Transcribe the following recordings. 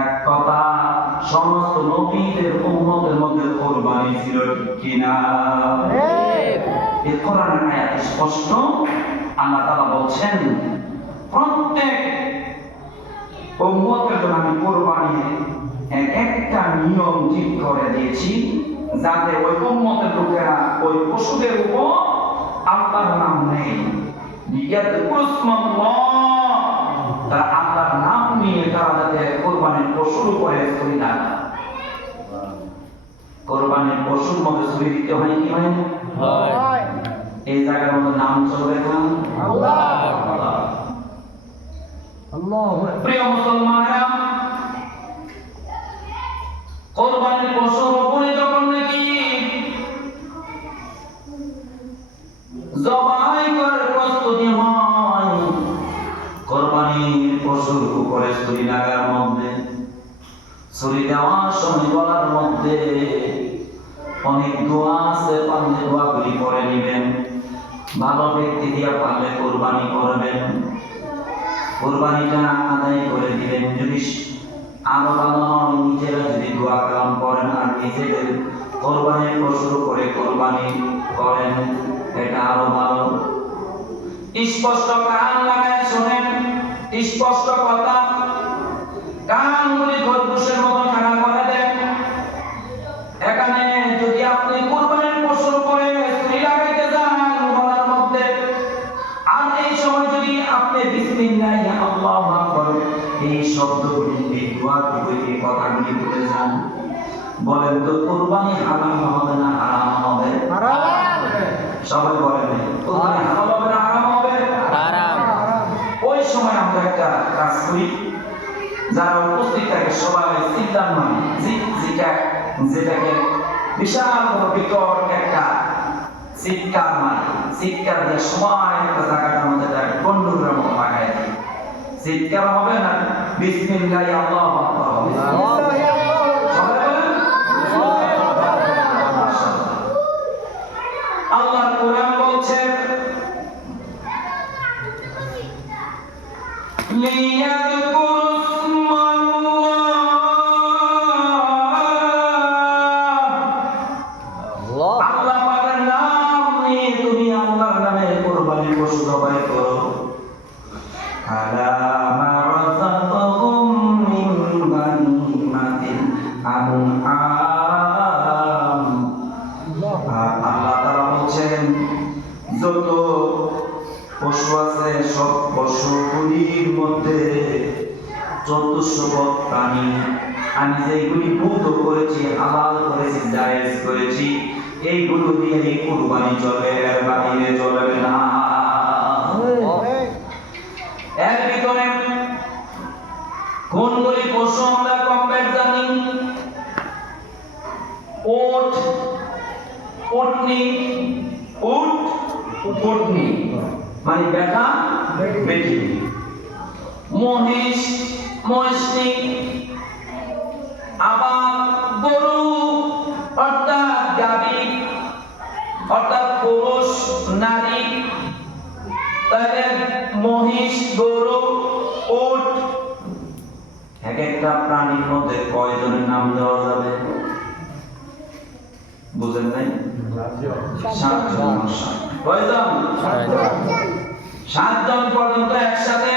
এক কথা, সমস্ত নবীদের উম্মতের মধ্যে কুরবানি ছিল কিনা? এই কোরআনের আয়াত স্পষ্ট। আল্লাহ তাআলা বলছেন, প্রত্যেক উম্মতের জন্য আমি কুরবানির একটা নিয়ম ঠিক করে দিয়েছি, যাতে ওই উম্মতের লোকেরা ওই পশুদের উপর আল্লাহর নাম নেই, তারা আল্লাহর নাম নিয়ে তারা যাতে কোরবানির পশুর উপরে ছুরি না, কোরবানির পশুর মধ্যে ছুরি দিতে হয় কি হয় না? এই জায়গার মধ্যে নাম চলবে না। প্রিয় মুসলমানেরা, কোরবানির পশুর উপরে যখন নাকি জবাই করার প্রস্তুতি হয়, কোরবানির পশুর উপরে ছুরি লাগার মধ্যে, ছুরি দেওয়ার সময় গলার মধ্যে অনেক দোয়া আছে, পারলে দোয়াগুলি করে নেবেন। ভালো ব্যক্তি দিয়া পারলে কোরবানি করবেন, কোরবানিটা আদায় করে দিবেন। যদি আরো ভালো হয়, নিজেরা যদি দোয়া কালাম করেন আর নিজেদের কোরবানির পশুর উপরে কোরবানি করেন, এটা আরো ভালো। স্পষ্ট কান লাগায় শোনেন, স্পষ্ট কথা, কানগুলি খরগোশের মতো খাড়া করে দেন। এখানে যদি আপনি কোরবানির পশুর উপরে ছুরি লাগাইতে যান গলার মধ্যে, আর এই সময় যদি আপনি বিসমিল্লাহ আল্লাহু আকবার এই শব্দগুলি, এই দোয়াগুলি, এই কথাগুলি বলে যান, বলেন তো কোরবানি হালাল হবে না হারাম হবে? হারাম। সবাই বলেন, কোরবানি হালাল হবে না হারাম হবে? হারাম। ওই সময় আমরা একটা কাজ করি, যারা উপস্থিত থাকে সবাই চিন্তা নয়, যেটাকে বিশাল বড় বিকট একটা চিৎকার মারে, চিৎকার দিয়ে সবাই একটা জায়গাটার মধ্যে গন্ডুরের মতো লাগাই দেয়। চিৎকার হবে না, বিসমিল্লাহ আল্লাহু আকবার হবে। আল্লাহ কোরআন বলছে, আল্লাহ পাকের নাম নিয়ে তুমি আল্লাহর নামে কুরবানির পশু জবাই করো। আলা মা রাযাকাকুম মিন বানিমাতিল আনআম। আল্লাহ তাআলা বলছেন, যত পশু আছে সব পশুগুলির মধ্যে চতুষ্পদ প্রাণী আমি যেগুলি মুক্ত করেছি, হালাল করেছি, জায়েজ করেছি, এইগুলো দিয়ে এই কুরবানি চলবে, এর বাইরে চলবে না। এর ভিতরে কোনগুলি পশু আমরা কমপ্লিট জানি? উট, উটনি, উট, উটনি মানে বেটা বেটি, মহিষ, মহিষনি, আবার গরু অর্থাৎ গাভী, অর্থাৎ পুরুষ নারী, তাহলে মহিষ, গরু, উট। এক একটা প্রাণীর মধ্যে কয়জনের নাম দেওয়া যাবে? বুঝেন নাই? 7 জন। কয়জন? 7 জন পর্যন্ত একসাথে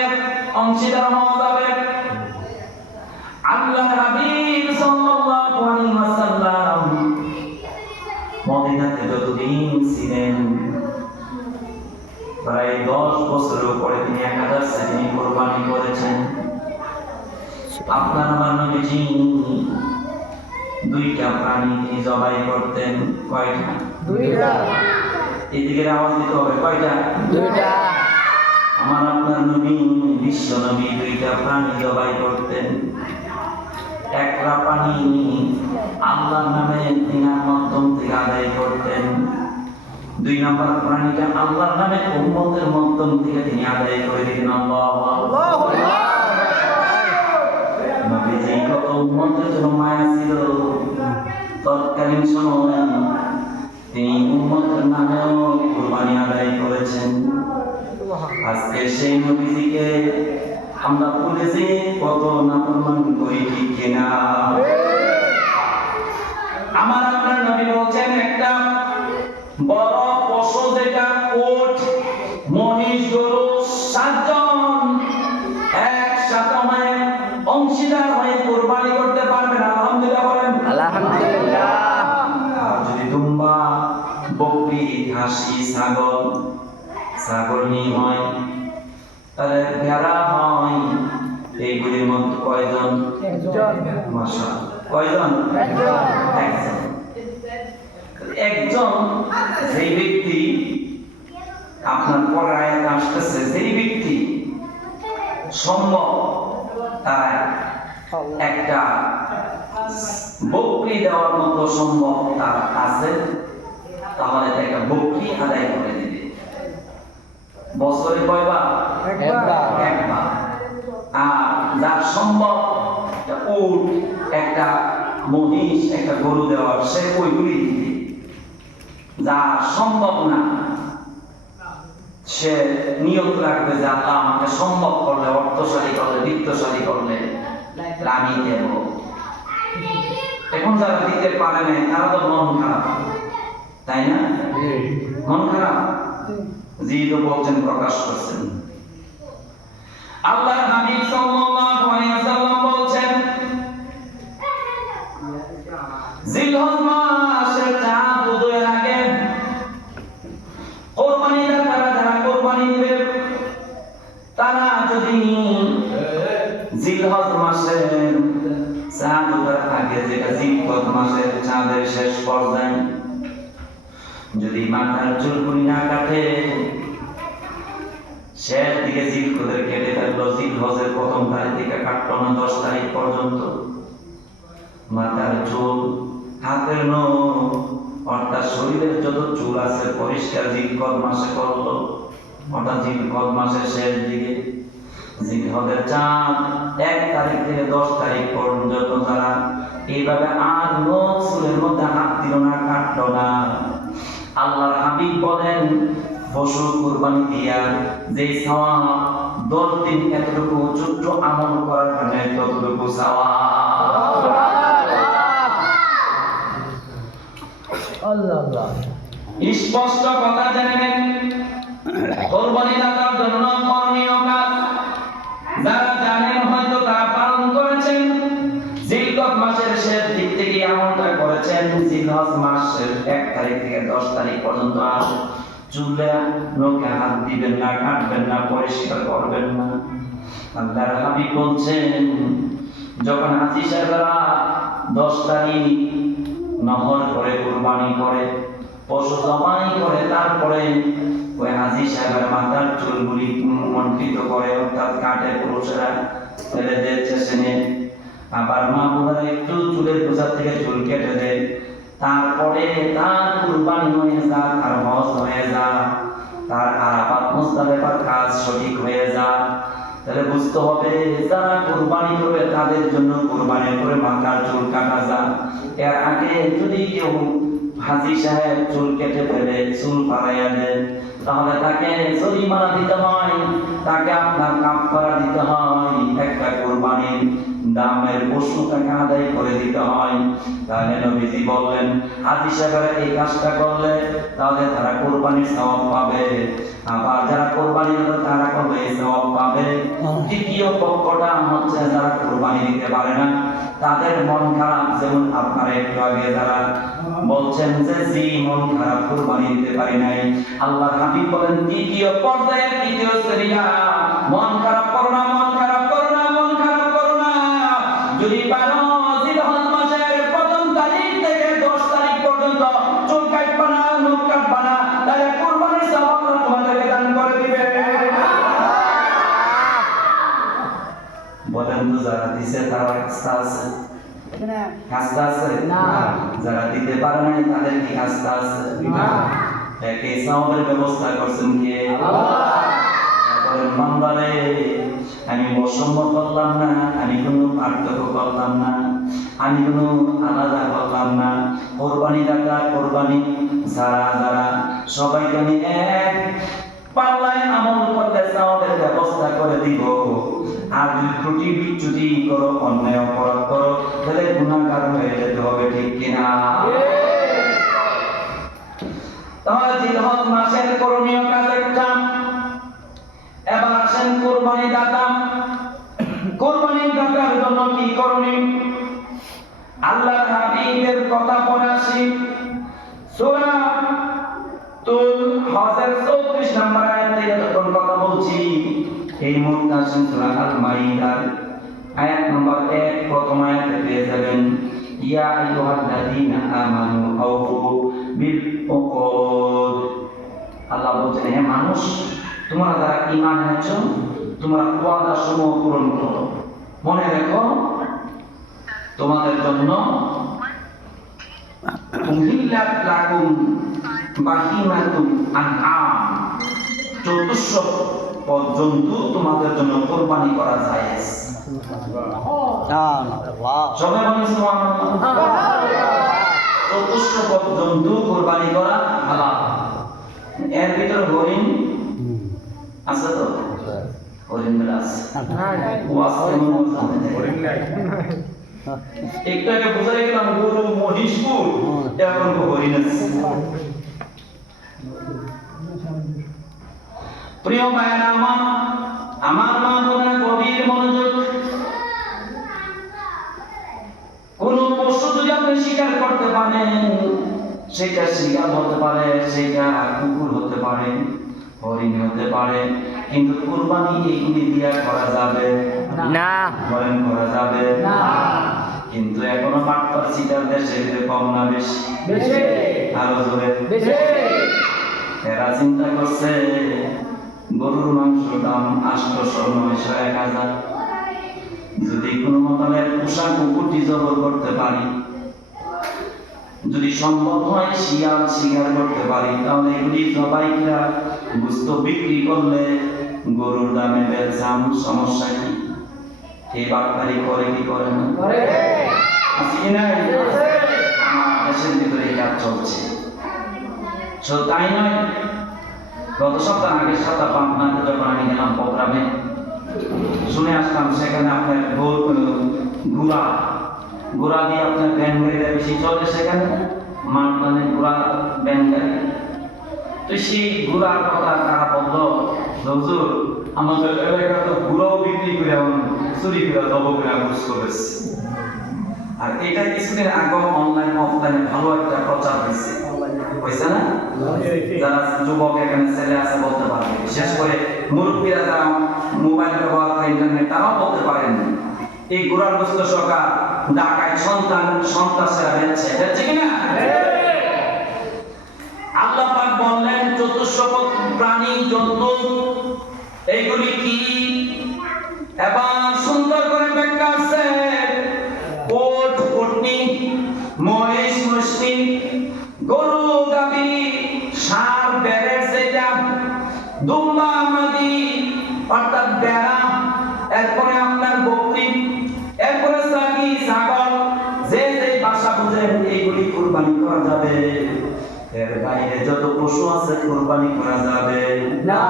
অংশীদার হওয়া যাবে। আল্লাহ হাবিব সাল্লাল্লাহু আলাইহি ওয়াসাল্লাম মদিনাতে যতদিন ছিলেন, প্রায় 10 বছরের উপরে তিনি 1000 সেদিন কুরবানি করেছেন। আপনার আমার নবীজি 2টা প্রাণী তিনি জবাই করতেন। কয়টা? 2টা। এদিকে আওয়াজ দিতে হবে, কয়টা? 2টা। আমার আপনার নবী, বিশ্ব নবী 2টা প্রাণী জবাই করতেন। একটা প্রাণী আল্লাহর নামে তিনার মাধ্যম থেকে আদায় করতেন, 2 নম্বর প্রাণীটা আল্লাহর নামে উম্মতের মাধ্যম থেকে তিনি আদায় করে দিতেন। আল্লাহু আকবার। নবীজি কত উম্মতের জন্য মায়া ছিল, তৎকালীন সময়ে তিনি উম্মতের নামেও কুরবানি আদায় করেছেন। আজকে সেই নবীজিকে আমরা ভুলে যে কত নাফরমানি করি, ঠিক হরিণী হয়, তাহলে ভেড়া হয়, এইগুলির মধ্যে কয়জন? মাশাআল্লাহ, কয়জন? একজন। একজন যেই ব্যক্তি, আপনার পরের আয়াতে আসতেছে, যেই ব্যক্তি সম্ভব তারা একটা বকরি দেওয়ার মতো সম্ভব তার আছে, তাহলে একটা বকরি আদায় করে দিবে। বছরে কয়বার? একবার। আর যার সম্ভব উট, একটা মহিষ, একটা গরু দেওয়ার, সে ওইগুলি দিবে। যার সম্ভব না, সে নিয়ত রাখবে যে আল্লাহ আমাকে সম্ভব করলে, অর্থশালী করলে, বিত্তশালী করলে আমি দেব। এখন যারা দিতে পারে না তারা তো মন খারাপ, তাই না? মন খারাপ জি তো বলছেন, প্রকাশ করছেন। আল্লাহর হাবিব সাল্লাল্লাহু আলাইহি ওয়াসাল্লাম বলছেন, জিলহজ মাসের চাঁদ উদয়ের আগে কোরবানির তারা যারা কোরবানি দিবে, তারা যদি জিলহজ মাসের চাঁদ উঠার আগে, যেটা জিলহজ মাসের চাঁদের শেষ পর্যায়ে, যদি মাথার চুলকুনি না কাটে, শেষ দিকে জিলহজের কেটে ফেললো, জিলহজের প্রথম তারিখ থেকে কাটলো না 10 তারিখ পর্যন্ত, মাথার চুল, হাতের নখ, অর্থাৎ শরীরের যত চুল আছে পরিষ্কার জিলহজ মাসে করলো, অর্থাৎ জিলহজ মাসের শেষ দিকে, জিলহজের চাঁদ 1 তারিখ থেকে 10 তারিখ পর্যন্ত যারা এইভাবে আর নখ চুলের মধ্যে হাত দিল না, কাটলো না, আল্লাহর হাবিব বলেন পশু কুরবানি দিয়া যে সওয়াব 10 দিন এতটুকু ছোট্ট আমল করার কারণে ততটুকু সওয়াব। আল্লাহ স্পষ্ট কথা জানেন, কুরবানি দাতার জন্য করণীয় কাজ যারা জানেন হয়তো তারা পালন করেছেন, জিলহজ মাসের শেষ দিক থেকে আমলটা করেছেন, জিলহজ মাসের 1 তারিখ থেকে 10 তারিখ পর্যন্ত আর চুলে নখে হাত দিবেন না, কাটবেন না, পরিষ্কার করবেন না। আল্লাহর হাবিব বলছেন, যখন হাজী সাহেবরা 10 তারিখ নহর করে কুরবানি করে, পশু জবাই করে, তারপরে ওই হাজী সাহেবের মাথার চুলগুলি মন্ডিত করে, অর্থাৎ কাটে, পুরুষেরা ফেলে দেয় চেষে, আবার মা বোনেরা একটু চুলের গোছা থেকে চুল কেটে দেয়, তারপরে তার কুরবানি হয়ে যা, তার হজ হয়ে যা, তার আরাফাত মুজদালিফার কাজ সঠিক হয়ে যা। তাহলে বুঝতে হবে যারা কুরবানি করবে তাদের জন্য কুরবানি করে মাথার চুল কাটা যা। এর আগে যদি কেউ হাজী সাহেব চুল কেটে ফেলে, চুল ফালাইয়া দেয়, তাহলে তাকে জরিমানা দিতে হয়, তাকে আপনার কাফারা দিতে হয়, একটা কুরবানির দামের পশু তাকে আদায় করে দিতে হয়। তাহলে নবীজি বললেন হাজী সাহেবরা এই কাজটা করলে তাহলে তারা কুরবানির সওয়াব পাবে, আবার যারা কুরবানি দিবে তারা করবে এই সওয়াব পাবে। দ্বিতীয় পক্ষটা হচ্ছে যারা কুরবানি দিতে পারে না, তাদের মন খারাপ, যেমন আপনারা একটু আগে যারা বলছেন যে জি মন খারাপ, কুরবানি দিতে পারি নাই, আল্লাহর হাবিব বলেন দ্বিতীয় পর্যায়ে, তৃতীয় শ্রেণীরা মন খারাপ করো না, মন খারাপ করো না, মন খারাপ করো না। যদি পারো জিলহজ মাসের প্রথম তারিখ থেকে 10 তারিখ পর্যন্ত চুল কাটবা না, নখ কাটবা না, তাহলে কুরবানির সওয়াব আল্লাহ তোমাদেরকে দান করে দিবে। বলেন তো যারা দিছে তারা আস্থা আছে? আস্থা আছে না? যারা দিতে পারে নাই তাদের কি আস্থা আছে? না। এই সওয়াবের ব্যবস্থা করছেন কে? আল্লাহ। তারপরে বান্দারে আমি বৈষম্য করলাম না, আমি কোনো পার্থক্য করলাম না, আমি কোনো আলাদা করলাম না, কোরবানি দাতা কোরবানি যারা যারা সবাইকে আমি এক পাল্লায় আমল করলে সওয়াবের ব্যবস্থা করে দিব। আর যদি ত্রুটি বিচ্যুতি করো, অন্যায় অপরাধ করো, তাহলে গুনাহগার হয়ে যেতে হবে, ঠিক কিনা? তাহলে জিলহজ মাসের করণীয় কাজ একটা। এবার আসেন কুরবানি দাতা, কুরবানি দাতার জন্য কি করণীয়? আল্লাহর হাবিবের কথা পড়ে আসি, সূরা তুল হজের 34 নম্বর আয়াতে যখন আসেন সূরা আল মাইদার আয়াত নম্বর 1 প্রথম আয়াতে পেয়ে যাবেন ইয়া আইয়ুহাল্লাযীনা আমানু আউফু বিল উকুদ। আল্লাহ বলছেন হে মানুষ তোমরা যারা ঈমান এনেছো তোমরা ওয়াদা সমূহ পূরণ করো। মনে রেখো তোমাদের জন্য উহিল্লাত লাকুম বাহিমাতুল আনআম, চতুষ্প পর্যন্ত তোমাদের জন্য কোরবানি করা জায়েজ। সবাই বলেন সুবহানাল্লাহ। চতুষ্প পর্যন্ত কোরবানি করা হালাল। এর ভিতর হরিণ আছে তো? হরিণ আছে। ওয়াস কেমন হরিণ নাই। একটু আগে বুঝাই গেলাম গরু মহিষপুর, এখন হরিণ আছে। প্রিয় ভাইরা আমার মা বোনেরা গভীর মনোযোগ। কোন পশু যদি আপনি শিকার করতে পারেন, সেটা শিকার হতে পারে, সেটা কুকুর হতে পারে, হরিণ হতে পারে, কিন্তু কুরবানি এইগুলি দিয়া করা যাবে না। বলেন করা যাবে না। কিন্তু এখনো পাটপার শিকার দেশে কম না বেশি? বেশি। আরো জোরে বেশি। এরা চিন্তা করছে গরুর মাংসের দাম 800, 900, 1000। যদি কোনো মতলে পোষা কুকুরটি জবর করতে পারি, যদি সম্ভব হয় শিয়াল শিকার করতে পারি, তাহলে এগুলি জবাইরা গোশত বিক্রি করলে গরুর দামে বেচাম, সমস্যা কি? এই বাটপারি করে কি করে না? আছে কি নাই? আমার দেশের ভিতরে এই কাজ চলছে। তাই নয়, গত সপ্তাহ আগের সপ্তাহ পাবনাতে যখন আমি গেলাম প্রোগ্রামে, শুনে আসলাম সেখানে আপনার ঘোড়া দিয়ে আপনার ভ্যান গাড়িটা বেশি চলে, সেখানে মানটানে ঘোড়া ভ্যান গাড়ি। তো সেই ঘোড়ার কথা তারা বলল, হুজুর আমাদের এলাকা তো ঘোড়াও বিক্রি করে চুরি করে জব করে ঘুষ করেছে। আর এটা কিছুদিন আগে অনলাইন অফলাইনে ভালো একটা প্রচার হয়েছে, হয়েছে না? যারা যুবক এখানে ছেলে আছে বলতে পারবে, বিশেষ করে মুরব্বীরা যারা মোবাইল ব্যবহার করে ইন্টারনেট, তারাও বলতে পারেন এই ঘোড়ার গোশত সরকার ঢাকায় সন্ত্রাসীরা বেচছে কিনা? আল্লাহ পাক বললেন চতুষ্প প্রাণী জন্তু এইগুলি কি, এবার সুন্দর করে ব্যাখ্যা আছে। ওট ওটনি, মহিষ মহিষনি, গরু গাভী, ষাঁড় বেড়ের যেটা, দুম্বা মাদি অর্থাৎ বেড়া, এরপরে আপনার বকরি, এরপরে ছাগি ছাগল, যে যে ভাষা বুঝেন এইগুলি কুরবানি করা যাবে। এর বাইরে যত পশু আছে কুরবানি করা যাবে না।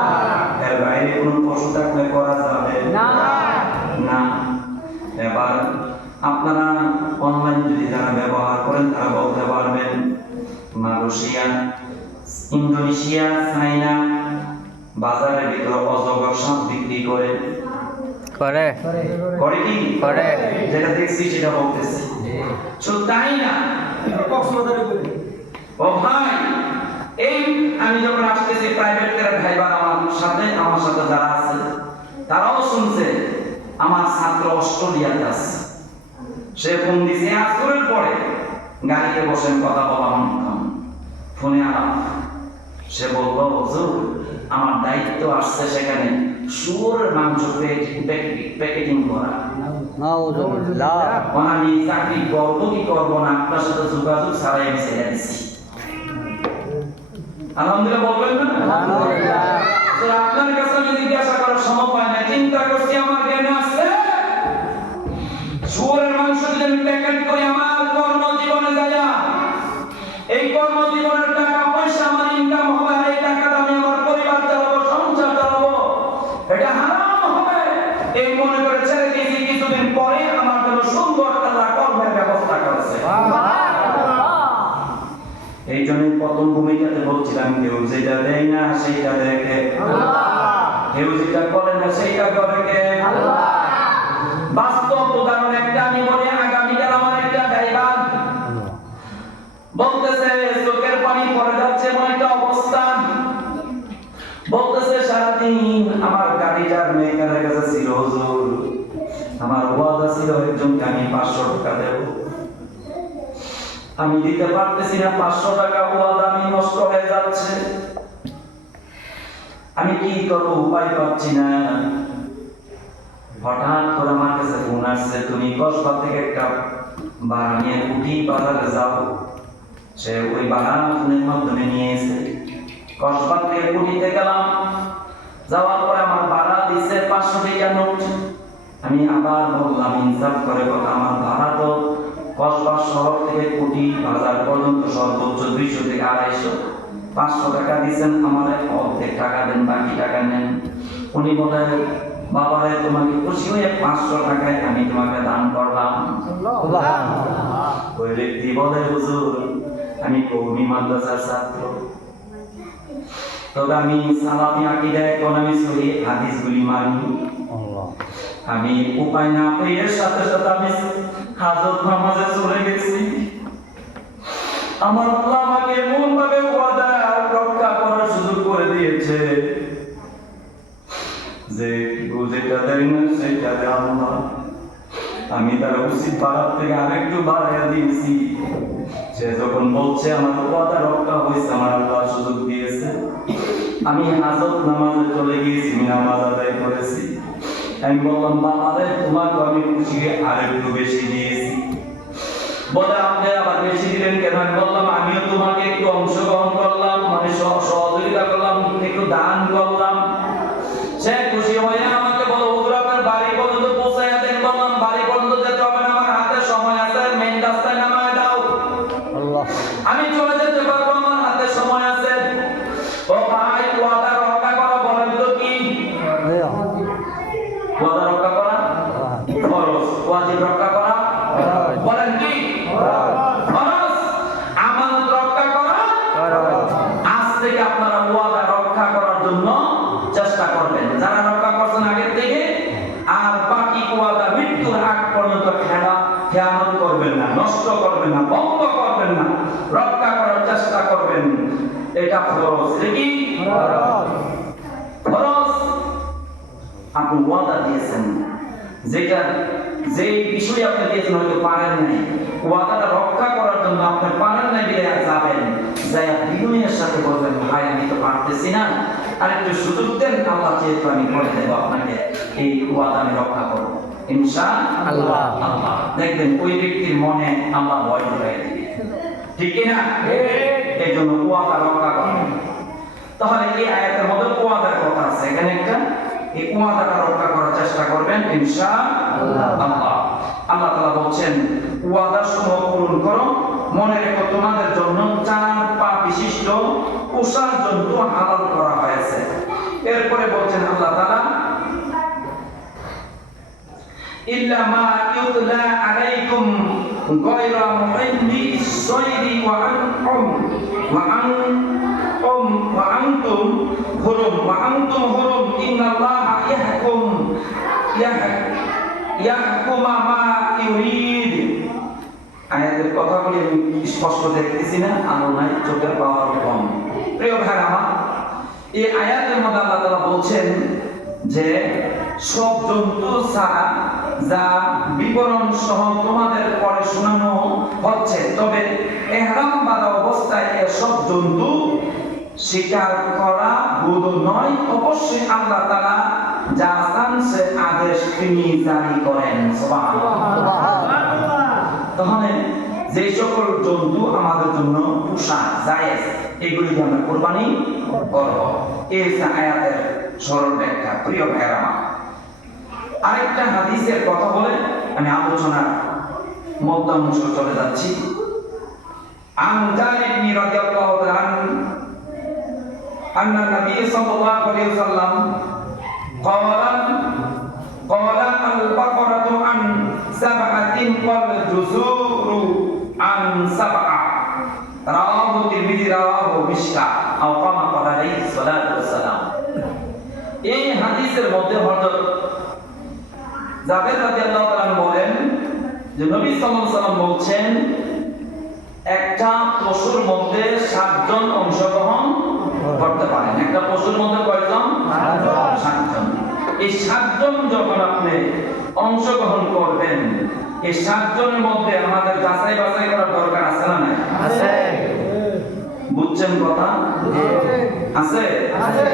এর বাইরে কোন পশু থাকলে করা যাবে না। না। এবার আপনারা অনলাইন যদি যারা ব্যবহার করেন তারা বলতে পারবেন মালয়েশিয়া, ইন্দোনেশিয়া, চায়না বাজারের ভিতরে অজগর সাপ বিক্রি করে কি করে, যেটা দেখছি সেটা বলতেছি। শুধু তাই না, ও ভাই, এই আমি যখন আসতেছি প্রাইভেট ভাইবার আমার সাথে যারা আছে তারাও শুনছে। আমার ছাত্র অস্ট্রেলিয়াতে আছে, সে ফোন দিছে আসরের পরে, গাড়িতে বসে কথা বলা ফোনে আলাপ। সে বলল হুজুর আমার দায়িত্ব আসছে সেখানে শুয়োরের মাংস প্যাকেটিং করা। আমি চাকরি করবো কি করবো না আপনার সাথে যোগাযোগ ছাড়াই আমি ছেড়ে দিচ্ছি। আলহামদুলিল্লাহ বলবেন না? আপনার কাছে আমি জিজ্ঞাসা করার সময় পাই না, চিন্তা করছি আমার জ্ঞানে আসছে শুয়োরের মাংস যদি আমি প্যাকেট করি আমার কর্মজীবনে যায়, এই কর্মজীবনের টাকা পয়সা আমার ইনকাম হবে, আর এই টাকাটা আমি আমার পরিবার চালাবো, সংসার চালাবো, এটা হারাম হবে। এই মনে করে ছেড়ে দিয়েছি। কিছুদিন পরে আমার জন্য সুন্দর আল্লাহ কর্মের ব্যবস্থা করেছে। এই জন্য প্রথম ভূমিকাতে বলছিলাম কেউ যেটা দেয় না সেইটা দেখে কেউ যেটা করে না সেইটা করে কে? বাস্তব উদাহরণ একটা আমি বলি। আগামীকাল আমার একটা আমি 500 টাকা দেব। আমি দিতে পারতেছি না, 500 টাকা ওয়াদা আমি নষ্ট হয়ে যাচ্ছে, আমি কি করব, উপায় পাচ্ছি না। হঠাৎ করে আমার কাছে ফোন আসছে, তুমি কসবা থেকে একটা ভাড়া নিয়ে কুটি বাজারে যাও। সে ওই ভাড়া ফোনের মাধ্যমে নিয়ে এসে কসবা থেকে কুটিতে গেলাম। যাওয়ার পরে আমার ভাড়া দিচ্ছে 500 টাকা নোট। আমি আবার বললাম ইনসাফ করে কথা, আমার ভাড়া তো কসবা শহর থেকে কুটি বাজার পর্যন্ত সর্বোচ্চ 200 থেকে 250, 500 টাকা দিচ্ছেন, আমার অর্ধেক টাকা দেন, বাকি টাকা নেন। উনি বলে, বাবারে তোমাকে খুশি হয়ে 500 টাকায় আমি তোমাকে দান করলাম। ওই ব্যক্তি বলে, হুজুর আমি কওমি মাদ্রাসার ছাত্র, তবে আমি সালাফি আকীদায় এখন আমি সহিহ হাদিসগুলি মানি। আমি উপায় না পেয়ে সাথে সাথে আমি হাজত নামাজে চলে গেছি। আমার আল্লাহ আমাকে এমন ভাবে ওয়াদা রক্ষা করার সুযোগ করে দিয়েছে যে যেটা দেয় না সেটা দেয় আল্লাহ। আমি তার উচিত বাড়ার থেকে আরেকটু বাড়াইয়া দিয়েছি। সে যখন বলছে আমার ওয়াদা রক্ষা হয়েছে, আমার আল্লাহ সুযোগ দিয়েছে, আমি হাজত নামাজে চলে গিয়েছি, নামাজ আদায় করেছি। আমি বললাম, বাবারে তোমাকে আমি খুশি আরেকটু বেশি দিয়েছি। বলে, আপনি আবার বেশি দিলেন কেন? আমি বললাম, আমিও তোমাকে একটু অংশগ্রহণ করলাম, মানে সহযোগিতা করলাম, একটু দান করলাম। সে খুশি হয়ে আমাকে বলো, হুজুর আপনার বাড়ি পর্যন্ত পৌঁছাইয়া দেন। বললাম, বাড়ি পর্যন্ত যেতে হবে না, আমার হাতে সময় আছে, মেইন রাস্তায় নামায় দাও, আমি চলে যেতে পারবো, আমার হাতে সময় আছে। ও ভাই, ওয়াদা রক্ষা করো, বলেন তো কি? ওয়াদা রক্ষা করা ফরজ, ওয়াজিব রক্ষা করা বলেন কি? ফরজ। আমানত রক্ষা করা ফরজ। আজ থেকে আপনারা ওয়াদা রক্ষা করার জন্য চেষ্টা করবেন, যারা রক্ষা করছেন আগে থেকে। আর বাকি ওয়াদা মৃত্যুর আগ পর্যন্ত খেয়ানত করবেন না, নষ্ট করবেন না, ভঙ্গ করবেন না, রক্ষা করার চেষ্টা করবেন। এটা ফরজ। কি ফরজ? ফরজ। আপনি ওয়াদা দিয়েছেন, যেটা যে বিষয় আপনি দিয়েছেন হয়তো পারেন নাই, ওয়াদাটা রক্ষা করার জন্য আপনি পারেন নাই বলে যাবেন, যাই বিনয়ের সাথে বলবেন, ভাই আমি তো পারতেছি না, আর একটু সুযোগ দেন, আল্লাহ যেহেতু আমি করে দেবো আপনাকে, এই ওয়াদা আমি রক্ষা করবো ইনশাআল্লাহ। আল্লাহ দেখবেন ওই ব্যক্তির মনে আল্লাহ ভয় ঢুকাই দিবে, ঠিক না? এই জন্য ওয়াদা রক্ষা করবেন। তাহলে এই আয়াতের মধ্যে ওয়াদার কথা আছে, এখানে একটা এই ওয়াদাটা রক্ষা করার চেষ্টা করবেন ইনশাআল্লাহ। আল্লাহ তাআলা বলছেন, ওয়াদা সমূহ পূরণ করো, মনে রেখো তোমাদের জন্য 4 পা বিশিষ্ট পোষার জন্তু হালাল করা হয়েছে। এরপরে বলছেন আল্লাহ তাআলা, ইল্লা মা ইউতলা আলাইকুম গায়রা মুহিল্লিস সাইদি ওয়া আনতুম হুরুম ইন্নাল্লাহা ইয়াহকুমু মা ইউরিদ। আয়াতের কথাগুলি আমি স্পষ্ট দেখতেছি না, আলো নাই, চোখের পাওয়ার কম। প্রিয় ভাই আমার, এই আয়াতের মধ্যে আল্লাহ তাআলা বলছেন যে সব জন্তু ছাড়া যা বিবরণ সহ তোমাদের পরে শোনানো হচ্ছে, তবে ইহরাম বাঁধা অবস্থায় এসব জন্তু শিকার করা বৈধ নয়। অবশ্যই আল্লাহ তাআলা যা চান সে আদেশ তিনি জারি করেন। সুবহানাল্লাহ। তাহলে যে সকল জন্তু আমাদের জন্য পোষা জায়েজ, এগুলি আমরা কুরবানি করব। এই আয়াতের সরল ব্যাখ্যা। প্রিয় ভাইরা আমার, আরেকটা হাদিসের কথা বলে আমি আলোচনার মধ্যাংশ চলে যাচ্ছি। আন জারির ইবনে রাদিয়াল্লাহু তাআলা আন্না নবী সাল্লাল্লাহু আলাইহি ওয়াসাল্লাম ক্বালা আল-বাকারাতু আন সাবআতিন ওয়াল জুসুরু আন সাবআ। রাওয়াহু তিরমিজি, রাওয়াহু মিশকা, আও কামা ক্বালা আলাইহিস সালাতু ওয়াসসালাম। এই হাদিসের মধ্যে হযরত জাবের রাদিয়াল্লাহু তাআলা বলেন যে নবী সাল্লাল্লাহু আলাইহি ওয়াসাল্লাম বলছেন, একটা পশুর মধ্যে 7 জন অংশগ্রহণ করতে পারেন। একটা পশুর মধ্যে কয়জন? 7 জন। এই 7 জন যখন আপনি অংশগ্রহণ করবেন, এই 7 জনের মধ্যে আমাদের যাচাই বাছাই করার দরকার আছে না নাই? আছে। বুঝছেন কথা? আছে? আছে।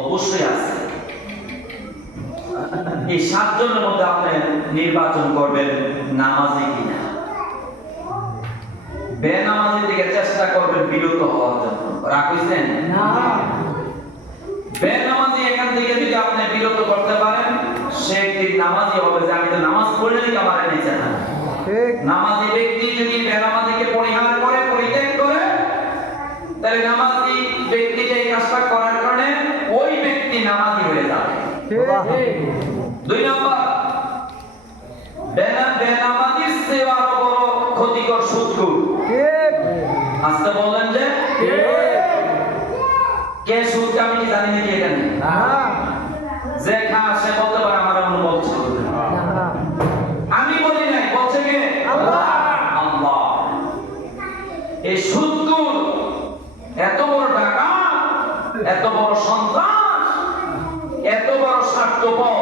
অবশ্যই আছে। এই 7 জনের মধ্যে আপনি নির্বাচন করবেন নামাজি কিনা। বেনামাজি থেকে চেষ্টা করবেন বিরত হওয়ার জন্য। রাগ হইছেন? না। বেনামাজি এখান থেকে যদি আপনি বিরত করতে পারেন, সে একটি নামাজি হবে যে আমি তো নামাজ পড়লেই আমার নিচে না। ঠিক। নামাজি ব্যক্তি যদি বেনামাজিকে পরিহার করে, পরিত্যাগ করে, তাহলে নামাজি ব্যক্তি যে এই কাজটা করার কারণে ওই ব্যক্তি নামাজি হয়ে যাবে। ঠিক। 2 নাম্বার, বেনামাজির সেবা বড় ক্ষতিকর সুদখোর। ঠিক। আজকে বললেন যে কে সুদ আমি কি জানি নাকি এখানে? না। যে খা সে বলতে পারে আমার মনে বলছে। না। আমি বলি নাই, বলছে কে? আল্লাহ। আল্লাহ। এই সুদখোর এত বড় ডাকাত, এত বড় সন্ত্রাস, এত বড় স্বার্থপর,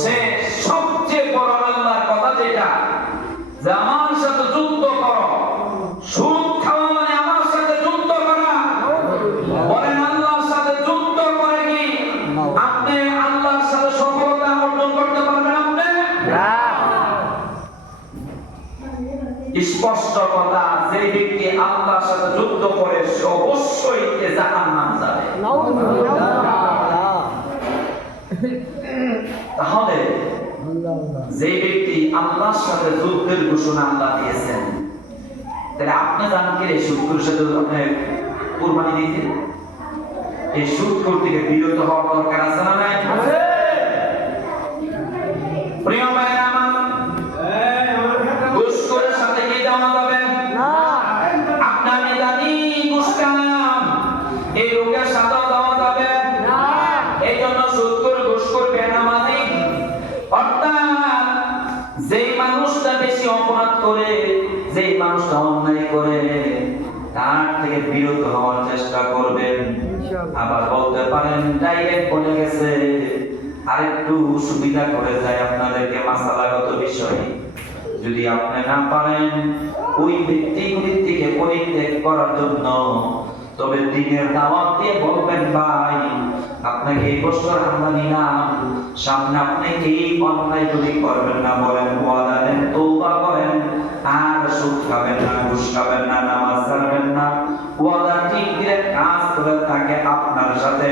সে সবচেয়ে বড় আল্লাহর কথা যেটা যে আমার সাথে যুদ্ধ করো, সুদ খাওয়া মানে আমার সাথে যুদ্ধ করা। বলেন আল্লাহর সাথে যুদ্ধ করে কি আপনি আল্লাহর সাথে সফলতা অর্জন করতে পারবেন? আপনি না। স্পষ্ট কথা, যে ব্যক্তি আল্লাহর সাথে যুদ্ধ করে সে অবশ্যই জাহান্নাম যাবে। তাহলে যে ব্যক্তি আল্লাহর সাথে যুদ্ধের ঘোষণা আল্লাহ দিয়েছেন, তাহলে আপনি জানেন কি এই সুদখোরের সাথে আপনি কুরবানি দিতে, এই সুদখোর থেকে বিরত হওয়ার দরকার আছে না নাই? প্রিয় ভাইরা আমার, ঘুষখোরের সাথে কি যাওয়া যাবে না। আপনি আমি জানি ঘুষ খান, এই লোকের সাথে যাওয়া যাবে না। এই জন্য সুদখোর, ঘুষখোর, বেনামাজি অর্থাৎ যেই মানুষটা বেশি অপরাধ করে, যেই মানুষটা অন্যায় করে, তার থেকে বিরত হওয়ার চেষ্টা করবেন। আবার বলতে পারেন ডাইরেক্ট বলে গেছে, আরেকটু সুবিধা করে যায় আপনাদেরকে মাসালাগত বিষয়। যদি আপনি না পারেন ওই ব্যক্তিগুলির থেকে পরিত্যাগ করার জন্য, তবে দিনের দাওয়াত দিয়ে বলবেন ভাই আপনাকে এই বছর আমরা নিলাম, সামনে আপনি এই অন্যায় যদি করবেন না, বলেন ওয়াদা দেন, তওবা করেন, আর সুদ খাবেন না, ঘুষ খাবেন না, নামাজ ছাড়বেন না, ওয়াদা ঠিক দিয়ে কাজ করে তাকে আপনার সাথে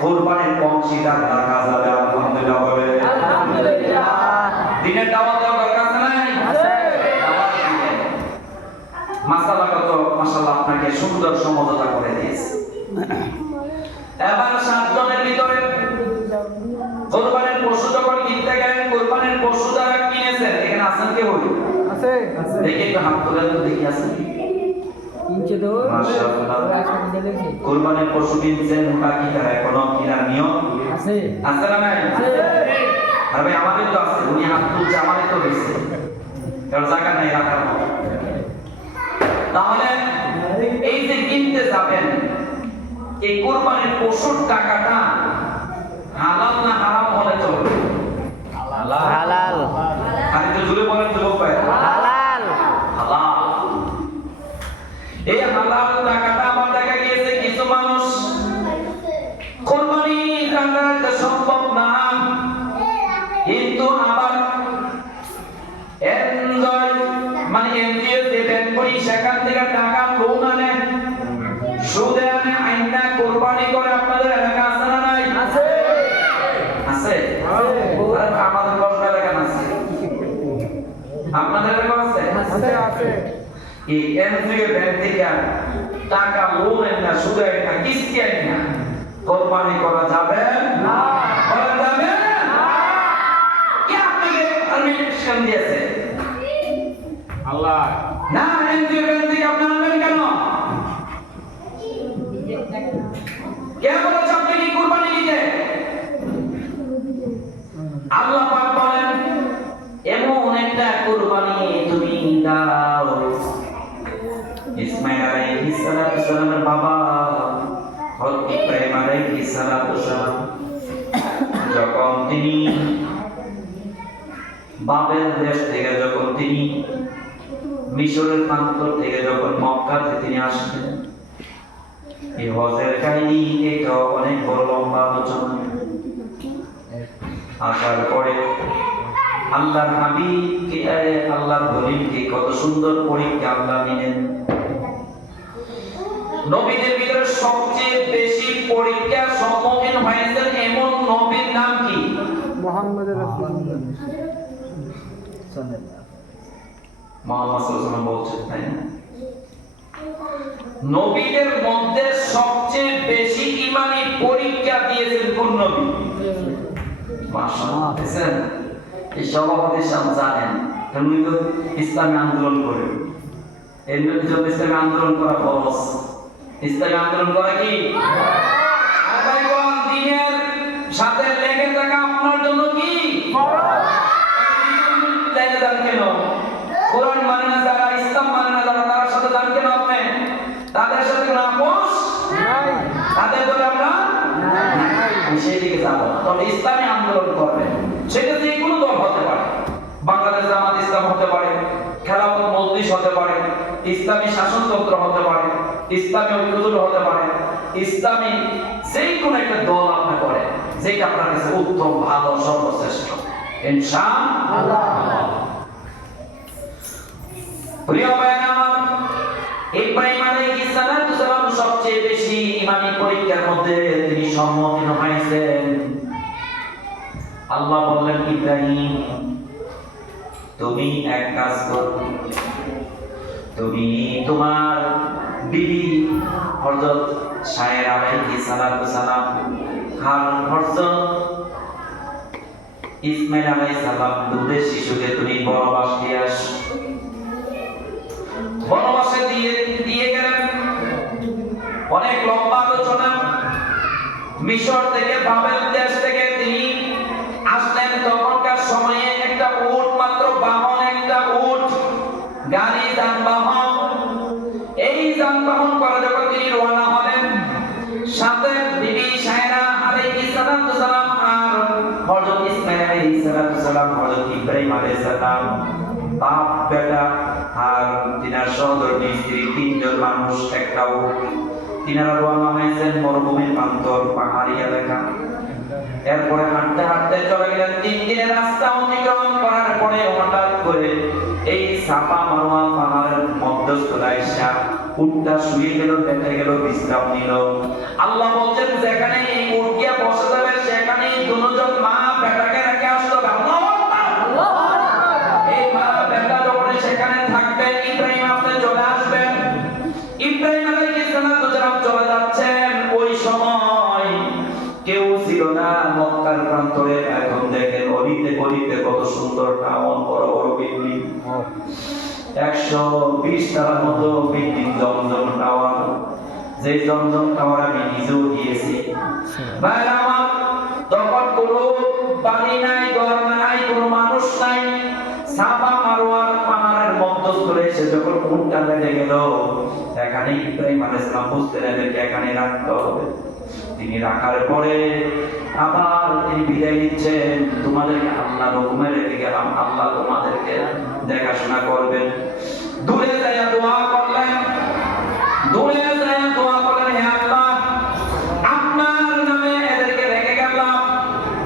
কুরবানির অংশীদার রাখা যাবে। আলহামদুলিল্লাহ বলে আলহামদুলিল্লাহ। দিনের দাওয়াত দেওয়ার দরকার নাই? আছে। মাসালাগত মাশাআল্লাহ আপনাকে সুন্দর সমঝোতা করে দিয়েছে। এবার 7 জনের ভিতরে কুরবানির পশু যখন কিনতে গেলেন, কুরবানির পশু যারা কিনেছেন এখানে আছেন কেউ? আছে। আছে। দেখি একটু হাত তুলে তো দেখি আছেন। কিনছে তো। মাশাআল্লাহ। কুরবানির পশু কিনছেন, বাকি তারা এখনো কিনার নিয়ম আছে। আছে না নাই? আছে। আর ভাই আমাদের তো আছে, উনি হাত তুলছে, আমাদের তো হয়েছে, কারণ জায়গা নাই রাখার মতো। তাহলে এই যে কিনতে যাবেন, এই কুরবানির পশুর টাকাটা হালাল না হারাম হলে চলবে? হালাল। আর একটু জোরে বলেন যুবক ভাই। হালাল। হালাল। এই হালাল টাকাটা আবার দেখা গিয়েছে কিছু মানুষ কুরবানি টাকাটা সম্ভব না, কিন্তু আবার এনজয় মানে এনজিও দেবেন করি, সেখান থেকে টাকা লোন আনে, সুদে আনে, আইনা কুরবানি করে। আপনাদের এলাকা আছে না নাই? আছে। আছে। আরে আমাদের বসবা এলাকা আছে, আপনাদের এলাকা আছে? আছে। আছে। এই এনজিও ব্যাংক থেকে টাকা লোন আইনা, সুদে আইনা, কিস্তি আইনা কুরবানি করা যাবে না? করা যাবে না? কে আপনাকে পারমিশন দিয়েছে? আল্লাহ। না, এনজিও ব্যাংক থেকে আপনি আনবেন কেন? কে বলেছে আপনি কি কুরবানি দিতে? আল্লাহ পাক বলেন এমন একটা কুরবানি তুমি দাও। ইসমাঈল আলাইহিস সালামের বাবা বাবেল দেশ থেকে যখন তিনি মিশরের প্রান্তর থেকে যখন মক্কাতে তিনি আসলেন, এই হজের কাহিনী এটা অনেক বড় লম্বা আলোচনা। আসার পরে আল্লাহর হাবিবকে আল্লাহর খলিলকে কত সুন্দর পরীক্ষা আল্লাহ নিলেন। নবীদের ভিতরে সবচেয়ে বেশি পরীক্ষার সম্মুখীন হয়েছেন এমন নবীর নাম কি? মোহাম্মদ রাসূলুল্লাহ মুহাম্মদ সাল্লাল্লাহু আলাইহি ওয়াসাল্লাম বলছেন, তাই না? নবীদের মধ্যে সবচেয়ে বেশি ঈমানী পরীক্ষা দিয়েছেন কোন নবী? মাশাআল্লাহ। দেখেন এই সভাপতি সাহেব জানেন উনি তো ইসলামী আন্দোলন করেন। এর জন্য ইসলামী আন্দোলন করা ফরজ। ইসলামী আন্দোলন করা কি ভাইগণ দিনের সাথে লেগে থাকা আপনার জন্য কি ফরজ? লেগে যান কেন? কোরআন মানে না যারা, ইসলাম মানে না যারা, তার সাথে যান কেন আপনি? তাদের সাথে কোনো আপোষ নাই, তাদের বলে আমরা সেই দিকে যাব। তবে ইসলামী আন্দোলন করবেন, সেটা যে কোনো দল হতে পারে। বাংলাদেশ জামাত ইসলাম হতে পারে, খেলাফত মজলিস হতে পারে, ইসলামী শাসনতন্ত্র হতে পারে, ইসলামী ঐক্যজোট হতে পারে, ইসলামী যে কোনো একটা দল আপনি করেন যেটা আপনার কাছে উত্তম, ভালো, সর্বশ্রেষ্ঠ, ইনশাআল্লাহ। প্রিয় ভাইরা আমার, ইব্রাহিম আলাইহিস সালাম সবচেয়ে বেশি ঈমানী পরীক্ষার মধ্যে তিনি সম্মুখীন হয়েছেন। আল্লাহ বললেন, ইব্রাহিম তুমি এক কাজ করো, তুমি তোমার বিবি হযরত সায়েরা আলাইহিস সালাম আর হযরত ইসমাঈল আলাইহিস সালাম দুধের শিশুকে তুমি বনবাস দিয়ে আসো। বনবাসে দিয়ে গেলেন। অনেক লম্বা আলোচনা। মিশর থেকে, বাবেল দেশ থেকে তিনি আসলেন। তখনকার সময়ে একটা উট মাত্র বাহন, একটা উট, গাড়ি, যানবাহন। এই যানবাহন করে যখন তিনি রওনা হলেন, সাথে বিবি সায়েরা আলাইহিস সালাম আর হযরত ইসমাঈল আলাইহিস সালাম, হযরত ইব্রাহিম আলাইহিস সালাম, বাপ বেটা আর তিনার সহধর্মী স্ত্রী, তিনজন মানুষ, একটা উট। তিনারা রওনা হয়েছেন মরুভূমির প্রান্তর, পাহাড়ি এলাকা। এরপরে হাঁটতে হাঁটতে চলে গেলেন। 3 দিনের রাস্তা অতিক্রম করার পরে হঠাৎ করে এই সাফা মারওয়া পাহাড়ের মধ্যস্থলায় এসে উটটা শুয়ে গেল, বেঁধে গেল, বিশ্রাম নিল। আল্লাহ বলছেন, যেখানে এই উট গিয়ে বসে যাবে সেখানে দুজন মা বেটাকে রেখে আসতে হবে। আল্লাহু আকবার। এই মা বেটা যখন সেখানে থাকবে, ইব্রাহিম আপনি চলে আসবেন। ইব্রাহিম আলাইহিস সালাম চলে যাচ্ছেন। ওই সময় কেউ ছিল না মক্কার প্রান্তরে। এখন দেখেন অলিতে গলিতে কত সুন্দর টাউন, বড় বড় বিল্ডিং, 120 তলার মতো বিল্ডিং, জমজম টাওয়ার। যে জমজম টাওয়ার আমি নিজেও গিয়েছি। ভাইরা আমার, তখন কোনো বাড়ি নাই, ঘর নাই, কোনো মানুষ নাই। সাফা মারওয়ার পাহাড়ের মধ্যস্থলে এসে যখন উটটা বেঁধে গেল, এখানে ইব্রাহিম আলাইহিস সালাম বুঝতে পারলেন এখানে রাখতে হবে। তিনি রাখার পরে আবার তিনি বিদায় নিচ্ছেন, তোমাদেরকে আল্লাহ হুকুমে রেখে গেলাম, আল্লাহ তোমাদেরকে দেখাশোনা করবেন। দূরে যায় দোয়া করলেন, দূরে যায় দোয়া করলেন, হে আল্লাহ, আপনার নামে এদেরকে রেখে গেলাম,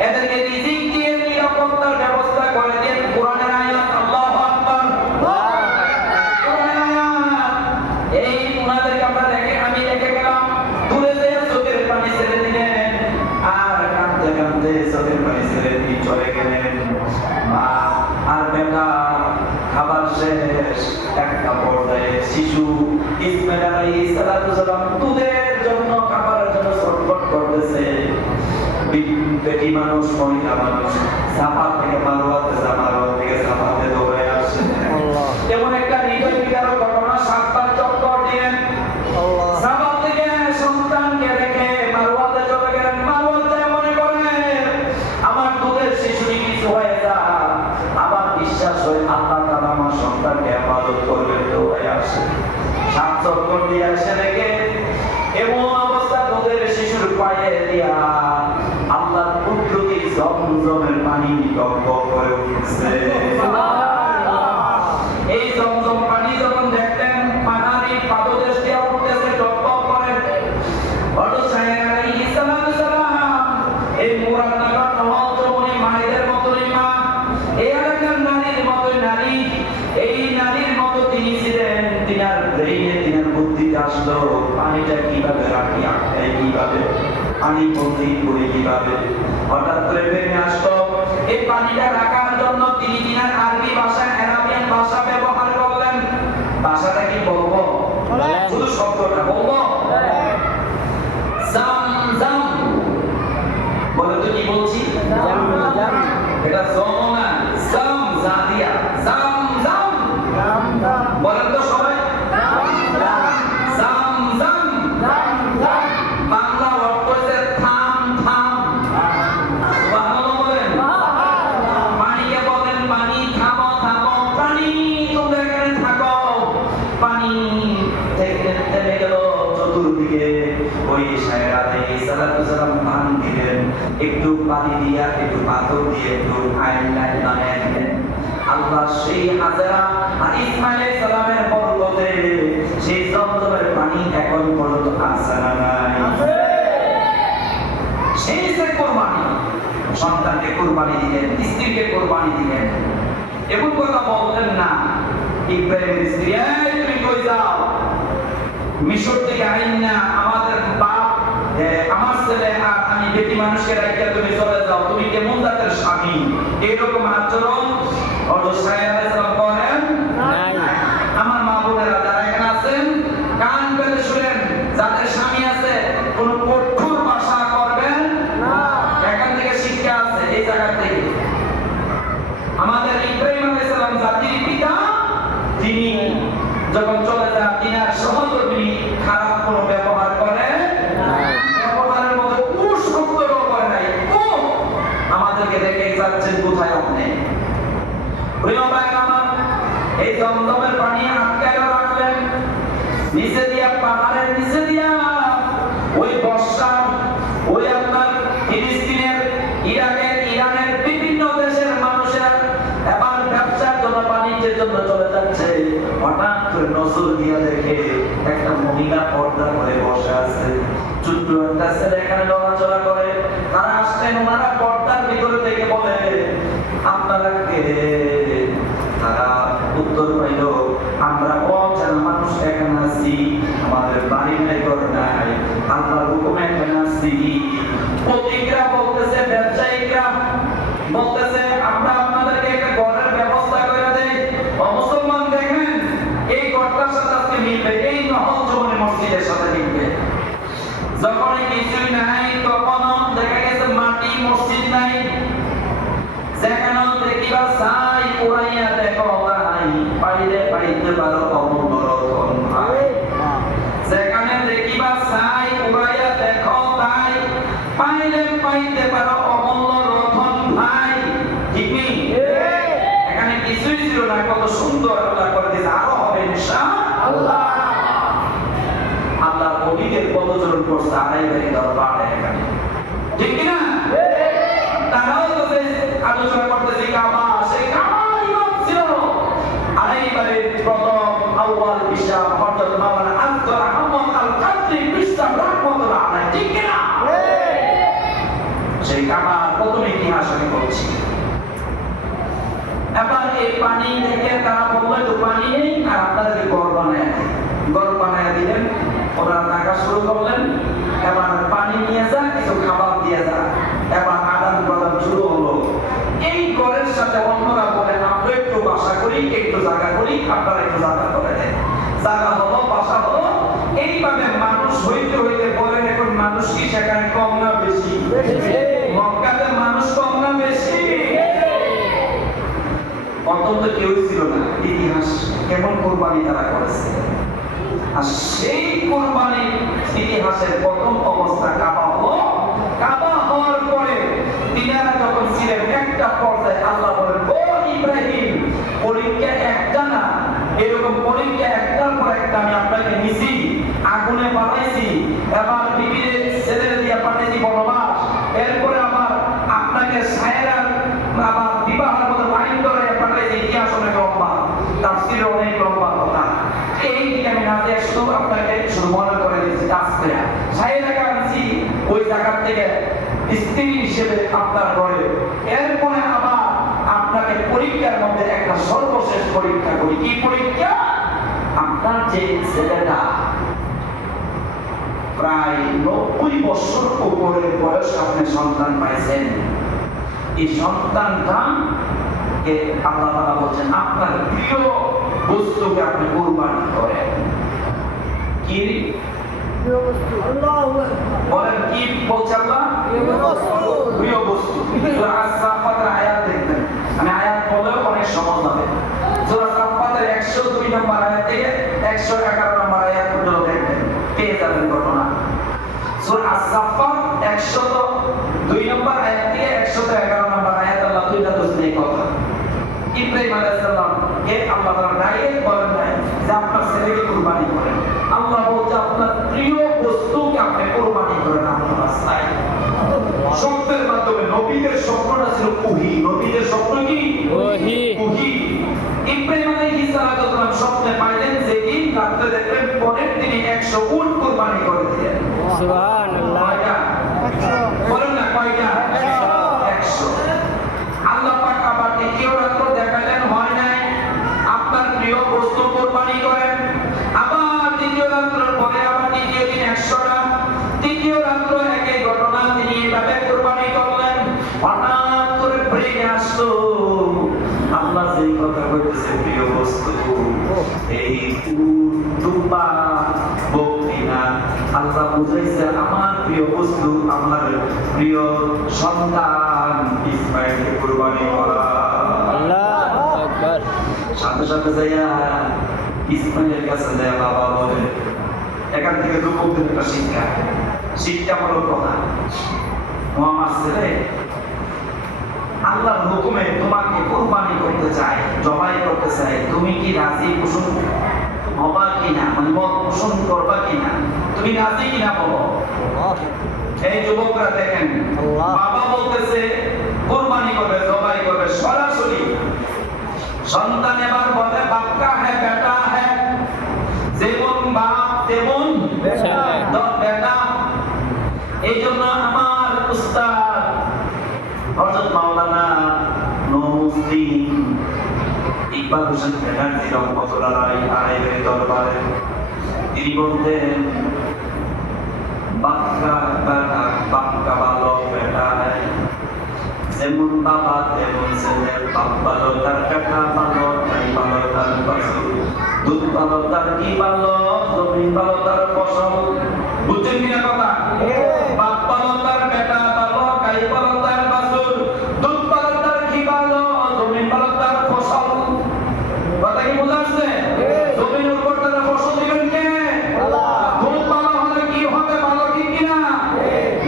এদেরকে রিজিক দিয়ে নিরাপত্তার ব্যবস্থা করে দিন। কোরআনের আয়াত, আল্লাহু আকবার। কোরআনের আয়াত, এই উনাদেরকে আমরা আমি রেখে গেলাম। দূরে যায় চোখের পানি ছেড়ে দিলেন, আর কাঁদতে কাঁদতে চোখের পানি ছেড়ে দিয়ে চলে গেলেন। মা আর বেটা খাবার শেষ। একটা পর্যায়ে শিশু ইসমাঈল আলাইহিস সালাম দুধের জন্য, খাবারের জন্য ছটফট করতেছে। বেটি মানুষ, মহিলা মানুষ সাফা থেকে মারওয়াতে, মারওয়া থেকে সাফাতে দৌড়ে আসে। এমন একটা হৃদয় বিদারক ঘটনা। 7 বার চক্কর দিলেন। সাফা থেকে সন্তানকে রেখে মারওয়াতে চলে গেলেন। মারওয়াতে মনে করেন আমার দুধের শিশুটি কিছু হয়ে যায়, আবার বিশ্বাস হয় আল্লাহ তাআলা আমার সন্তানকে হেফাজত করবেন, দৌড়ে আসে। 7 চক্কর দিয়ে আসে রেখে এমন অবস্থা দুধের শিশুর পায়ে দিয়া আল্লাহর কুদরতি জমজমের পানি টকবক করে উঠছে। এই জমজম পানি যখন দেখতেন পাহাড়ি পাদদেশ দিয়ে উঠতেছে টকবক করে, হযরত সাহেব আলাইহিস সালাম এই মুরাদনগর নহজমনি মায়েদের মতই মা, এই এলাকার নারীর মতই নারী, এই নারীর মতো তিনি ছিলেন। তিনার ব্রেইনে তিনার বুদ্ধিতে আসলো পানিটা কিভাবে রাখি, আটকাই কিভাবে, পানি বন্দি করি কিভাবে। হঠাৎ করে ব্রেইনে আসলো এই পানিটা রাখার জন্য তিনি তিনার আরবি ভাষা, আরাবিয়ান ভাষা ব্যবহার করলেন। ভাষাটা কি বলবো? শুধু শব্দটা বলবো। জামজাম বলে তো কি বলছি? এটা যমুনা, জাম জাদিয়া, জামজাম বলেন তো সবাই। জামজাম বাংলা অর্থ হচ্ছে থাম থাম। সুবহানাল্লাহ বলেন। পানিকে বলেন পানি থামো থামো, পানি তোমরা এখানে থাকো। পানি থেকে থেমে গেল চতুর্দিকে। ওই সাহেব আলাইহিস সালাম পান দিলেন, একটু পানি দিয়া একটু পাথর দিয়ে একটু আইলাইন বানিয়ে দিলেন। আল্লাহ সেই হাজেরা আর ইসমাইল আলাইহিস সালামের বরকতে সেই জমজমের পানি এখন পর্যন্ত আছে না নাই? সেই যে কুরবানি, সন্তানকে কুরবানি দিলেন, স্ত্রীকে কুরবানি দিলেন, এমন কথা বললেন না ইব্রাহিমের স্ত্রী, এই তুমি কই যাও? মিশর থেকে আইন না আমাদের বাপ, আমার ছেলে আর আমি বেটি মানুষকে রাখতে তুমি চলে যাও, তুমি কেমন জাতের স্বামী? এরকম আচরণ হযরত সাহেব আলাইহিস সালাম করেন নাই। আমার মা বোনেরা যারা এখানে আছেন কান পেতে শুনেন, যাদের স্বামী আছে কোন কঠোর ভাষা করবেন না। এখান থেকে শিক্ষা আছে, এই জায়গা থেকে। আমাদের ইব্রাহিম আলাইহিস সালাম জাতির পিতা, তিনি যখন চলে যান তিনার সহধর্মী খারাপ কোনো ব্যবহার করে ব্যবহারের মতো শব্দও করে নাই। আমাদেরকে দেখে যাচ্ছেন কোথায় আপনি? প্রিয় ভাই আমার, এই জমজমের পানি আটকায় রাখলেন নিচে দিয়া, পাহাড়ের নিচে দিয়া। ওই বর্ষা ওই আপনার ফিলিস্তিনের, ইরাকের, ইরানের বিভিন্ন দেশের মানুষেরা এবার ব্যবসার জন্য, বাণিজ্যের জন্য চলে যাচ্ছে। হঠাৎ করে নজর দিয়ে দেখে একটা মহিলা পর্দা করে বসে আছে, ছোট্ট একটা ছেলে এখানে নড়াচড়া করে। তারা আসলেন, ওনারা পর্দার ভিতরে থেকে বলে আপনারা কে? তারা উত্তর পাইল আমরা অজানা মানুষ এখানে আছি, আমাদের বাড়ি নাই ঘর নাই, আল্লাহর হুকুমে এখানে আছি। প্রতিক্রিয়া বলতেছে, ব্যবসায়িকরা বলতেছে আমরা আপনাদেরকে একটা ঘরের ব্যবস্থা করে দেই। মুসলমান দেখেন এই ঘরটার সাথে আজকে মিলবে, এই নহজমনি মসজিদের সাথে মিলবে। যখন কিছুই নাই তখন দেখা গেছে মাটি মসজিদ নাই, যেখানে দেখিবা চাই উড়াইয়া দেখো তাই, পাইলে পাইতে পারো অমূল্য রতন ভাই। যেখানে দেখিবা চাই উড়াইয়া দেখো তাই, পাইলে পাইতে পারো অমূল্য রতন ভাই। ঠিক নেই? এখানে কিছুই ছিল না, কত সুন্দর আল্লাহ করে দিয়েছে, আরো হবে ইনশাআল্লাহ। আল্লাহ নবীদের পদচরণ করছে আড়াই বাড়ি দরবারে এখানে, ঠিক কি না? তারাও তো আলোচনা করতেছে কাবা, সেই কাবার ইমাম ছিল আড়াই বাড়ির প্রথম আউয়াল বিশা হযরত মাওলানা আব্দুর রহমান আল কাদরি বিশাম রাহমাতুল্লাহ আলাইহি, ঠিক কি না? সেই কাবার প্রথম ইতিহাস আমি বলছি। এবার এই পানি থেকে তারা বললো তো পানি নেই, আর আপনাদেরকে ঘর বানায় দিলেন। ওরা টাকা শুরু করলেন, এবার পানি নিয়ে যা, কিছু খাবার দিয়ে যা, এবার আদান প্রদান শুরু হলো। এই ঘরের সাথে অন্যরা বলে আমরা একটু বাসা করি, একটু জায়গা করি, আপনারা একটু জায়গা করে দেন। জায়গা হলো, বাসা হলো। এইভাবে মানুষ হইতে হইতে বলেন এখন মানুষ কি সেখানে কম না বেশি? মক্কাতে মানুষ কম না বেশি? অন্তত কেউ ছিল না। ইতিহাস কেমন কোরবানি তারা করেছে, আর সেই কোরবানির ইতিহাসের প্রথম অবস্থা কাবা হলো। কাবা হওয়ার পরে তিনারা যখন ছিলেন একটা পর্যায়ে আল্লাহ বলেন, ও ইব্রাহিম, পরীক্ষা একটা না, এরকম পরীক্ষা একটার পর একটা আমি আপনাকে নিছি, আগুনে পাঠাইছি, এবার বিবির ছেলের দিয়ে পাঠাইছি বনবাস, এরপরে আবার আপনাকে জায়গা থেকে স্ত্রী হিসেবে আপনার ঘরে, এরপরে আবার আপনাকে পরীক্ষার মধ্যে একটা সর্বশেষ পরীক্ষা করি। কি পরীক্ষা? আপনার যে ছেলেটা প্রায় 90 বছর উপরের বয়স আপনি সন্তান পাইছেন, এই সন্তানটা কে আল্লাহ তাআলা বলছেন আপনার প্রিয় বস্তুকে আপনি কুরবানি করেন। কি বলেন? কি বলছে আল্লাহ? প্রিয় বস্তু। সূরা আস-সাফফাতের আয়াত দেখবেন, আমি আয়াত বলেও অনেক সহজ হবে। সূরা আস-সাফফাতের 102 নম্বর আয়াত থেকে 111 নম্বর আয়াত পর্যন্ত দেখবেন, পেয়ে যাবেন ঘটনা। সূরা আস-সাফফাত 102 নম্বর আয়াত থেকে 111 নম্বর আয়াত আল্লাহ দুইটা দোষের কথা। ইব্রাহিম আলাইহিস সালাম কে আল্লাহ তাআলা ডাইরেক্ট বলেন নাই যে আপনার ছেলেকে কুরবানি করেন। আল্লাহ বলছে আপনার প্রিয় বস্তুকে আপনি কুরবানি করেন আল্লাহর রাস্তায়। স্বপ্নের মাধ্যমে নবীদের স্বপ্নটা ছিল ওহী। নবীদের স্বপ্ন কি? ওহী। ইব্রাহিম আলাইহিস সালাম স্বপ্নে পাইলেন যে দিন রাতে দেখলেন পরের দিনে 100 উট কুরবানি করে দিলেন। সুবহানাল্লাহ। কয়টা? বলেন না কয়টা? 100। আল্লাহ পাক আবার দ্বিতীয় রাত্র দেখালেন হয় নাই, আপনার প্রিয় বস্তু কুরবানি করেন। আবার দ্বিতীয় রাত্রের পরে আবার দ্বিতীয় দিন 100টা। তৃতীয় রাত্র একই ঘটনা, তিনি এভাবে কুরবানি করলেন। হঠাৎ করে ব্রেনে আসলো আল্লাহ যেই কথা কইতেছে প্রিয় বস্তু, এই দুম্বা বকরি না, আল্লাহ বুঝাইছে আমার প্রিয় বস্তু আমার প্রিয় সন্তান ইসমাইলকে কুরবানি করা। আল্লাহু আকবার। সাথে সাথে যাইয়া ইসমাইলের কাছে যায় বাবা বলে, এখান থেকে যুবকদের একটা শিক্ষা, শিক্ষামূলক কথা। আমার ছেলে আল্লাহর হুকুমে তোমাকে কুরবানি করতে চায়, জবাই করতে চায়, তুমি কি রাজি পোষণ হবা কিনা, মানে মত পোষণ করবা কিনা, তুমি রাজি কিনা বলো। এই যুবকরা দেখেন, বাবা বলতেছে কুরবানি করবে, জবাই করবে সরাসরি। সন্তান এবার বলে বাক্কা হ্যাঁ বেটা হ্যাঁ, যেমন বাপ তেমন বেটা। এই জন্য আমার উস্তাদ হযরত মাওলানা নূরুদ্দিন ইকবাল হোসেন ব্যানার্জি রহমাতুল্লাহ আলাইহির দরবারে তিনি বলতেন বাক্কা বেটা, বাক্কা বালক বেটা হ্যায়, যেমন বাবা তেমন ছেলে, বাপ ভালো তার কাকা ভালো, তাই ভালো তার ফসল, দুধ ভালো তার কি ভালো, জমি ভালো তার ফসল। বুঝছেন কিনা কথা? বাপ ভালো তার বেটা ভালো, গাই ভালো তার বাছুর, দুধ ভালো তার কি ভালো, জমি ভালো তার ফসল। কথা কি বোঝা যাচ্ছে? জমির উপর তারা ফসল দিবেন কে? আল্লাহ। দুধ ভালো হলে কি হবে? ভালো, ঠিক কিনা?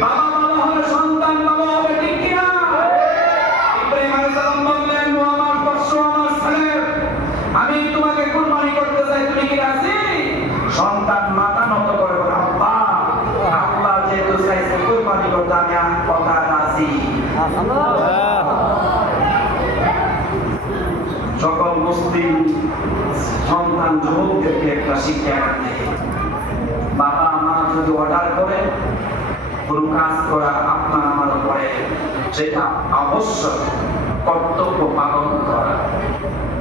বাবা ভালো হলে সন্তান ভালো হবে, ঠিক কিনা? ইব্রাহিম আলাইহিস সালাম বললেন, ও আমার বৎস, আমার ছেলে, আমি তোমাকে কুরবানি করতে চাই, তুমি কি রাজি? সন্তান মাথা নত করে বলে, আব্বা, আল্লাহ যেহেতু চাইছে কুরবানি করতে, আমি কথা রাজি। সকল মুসলিম সন্তান যুবকদেরকে একটা শিক্ষা দেয়, বাবা মা যদি অর্ডার করে কোনো কাজ করা আপনার আমার উপরে, সেটা অবশ্যই কর্তব্য পালন করা।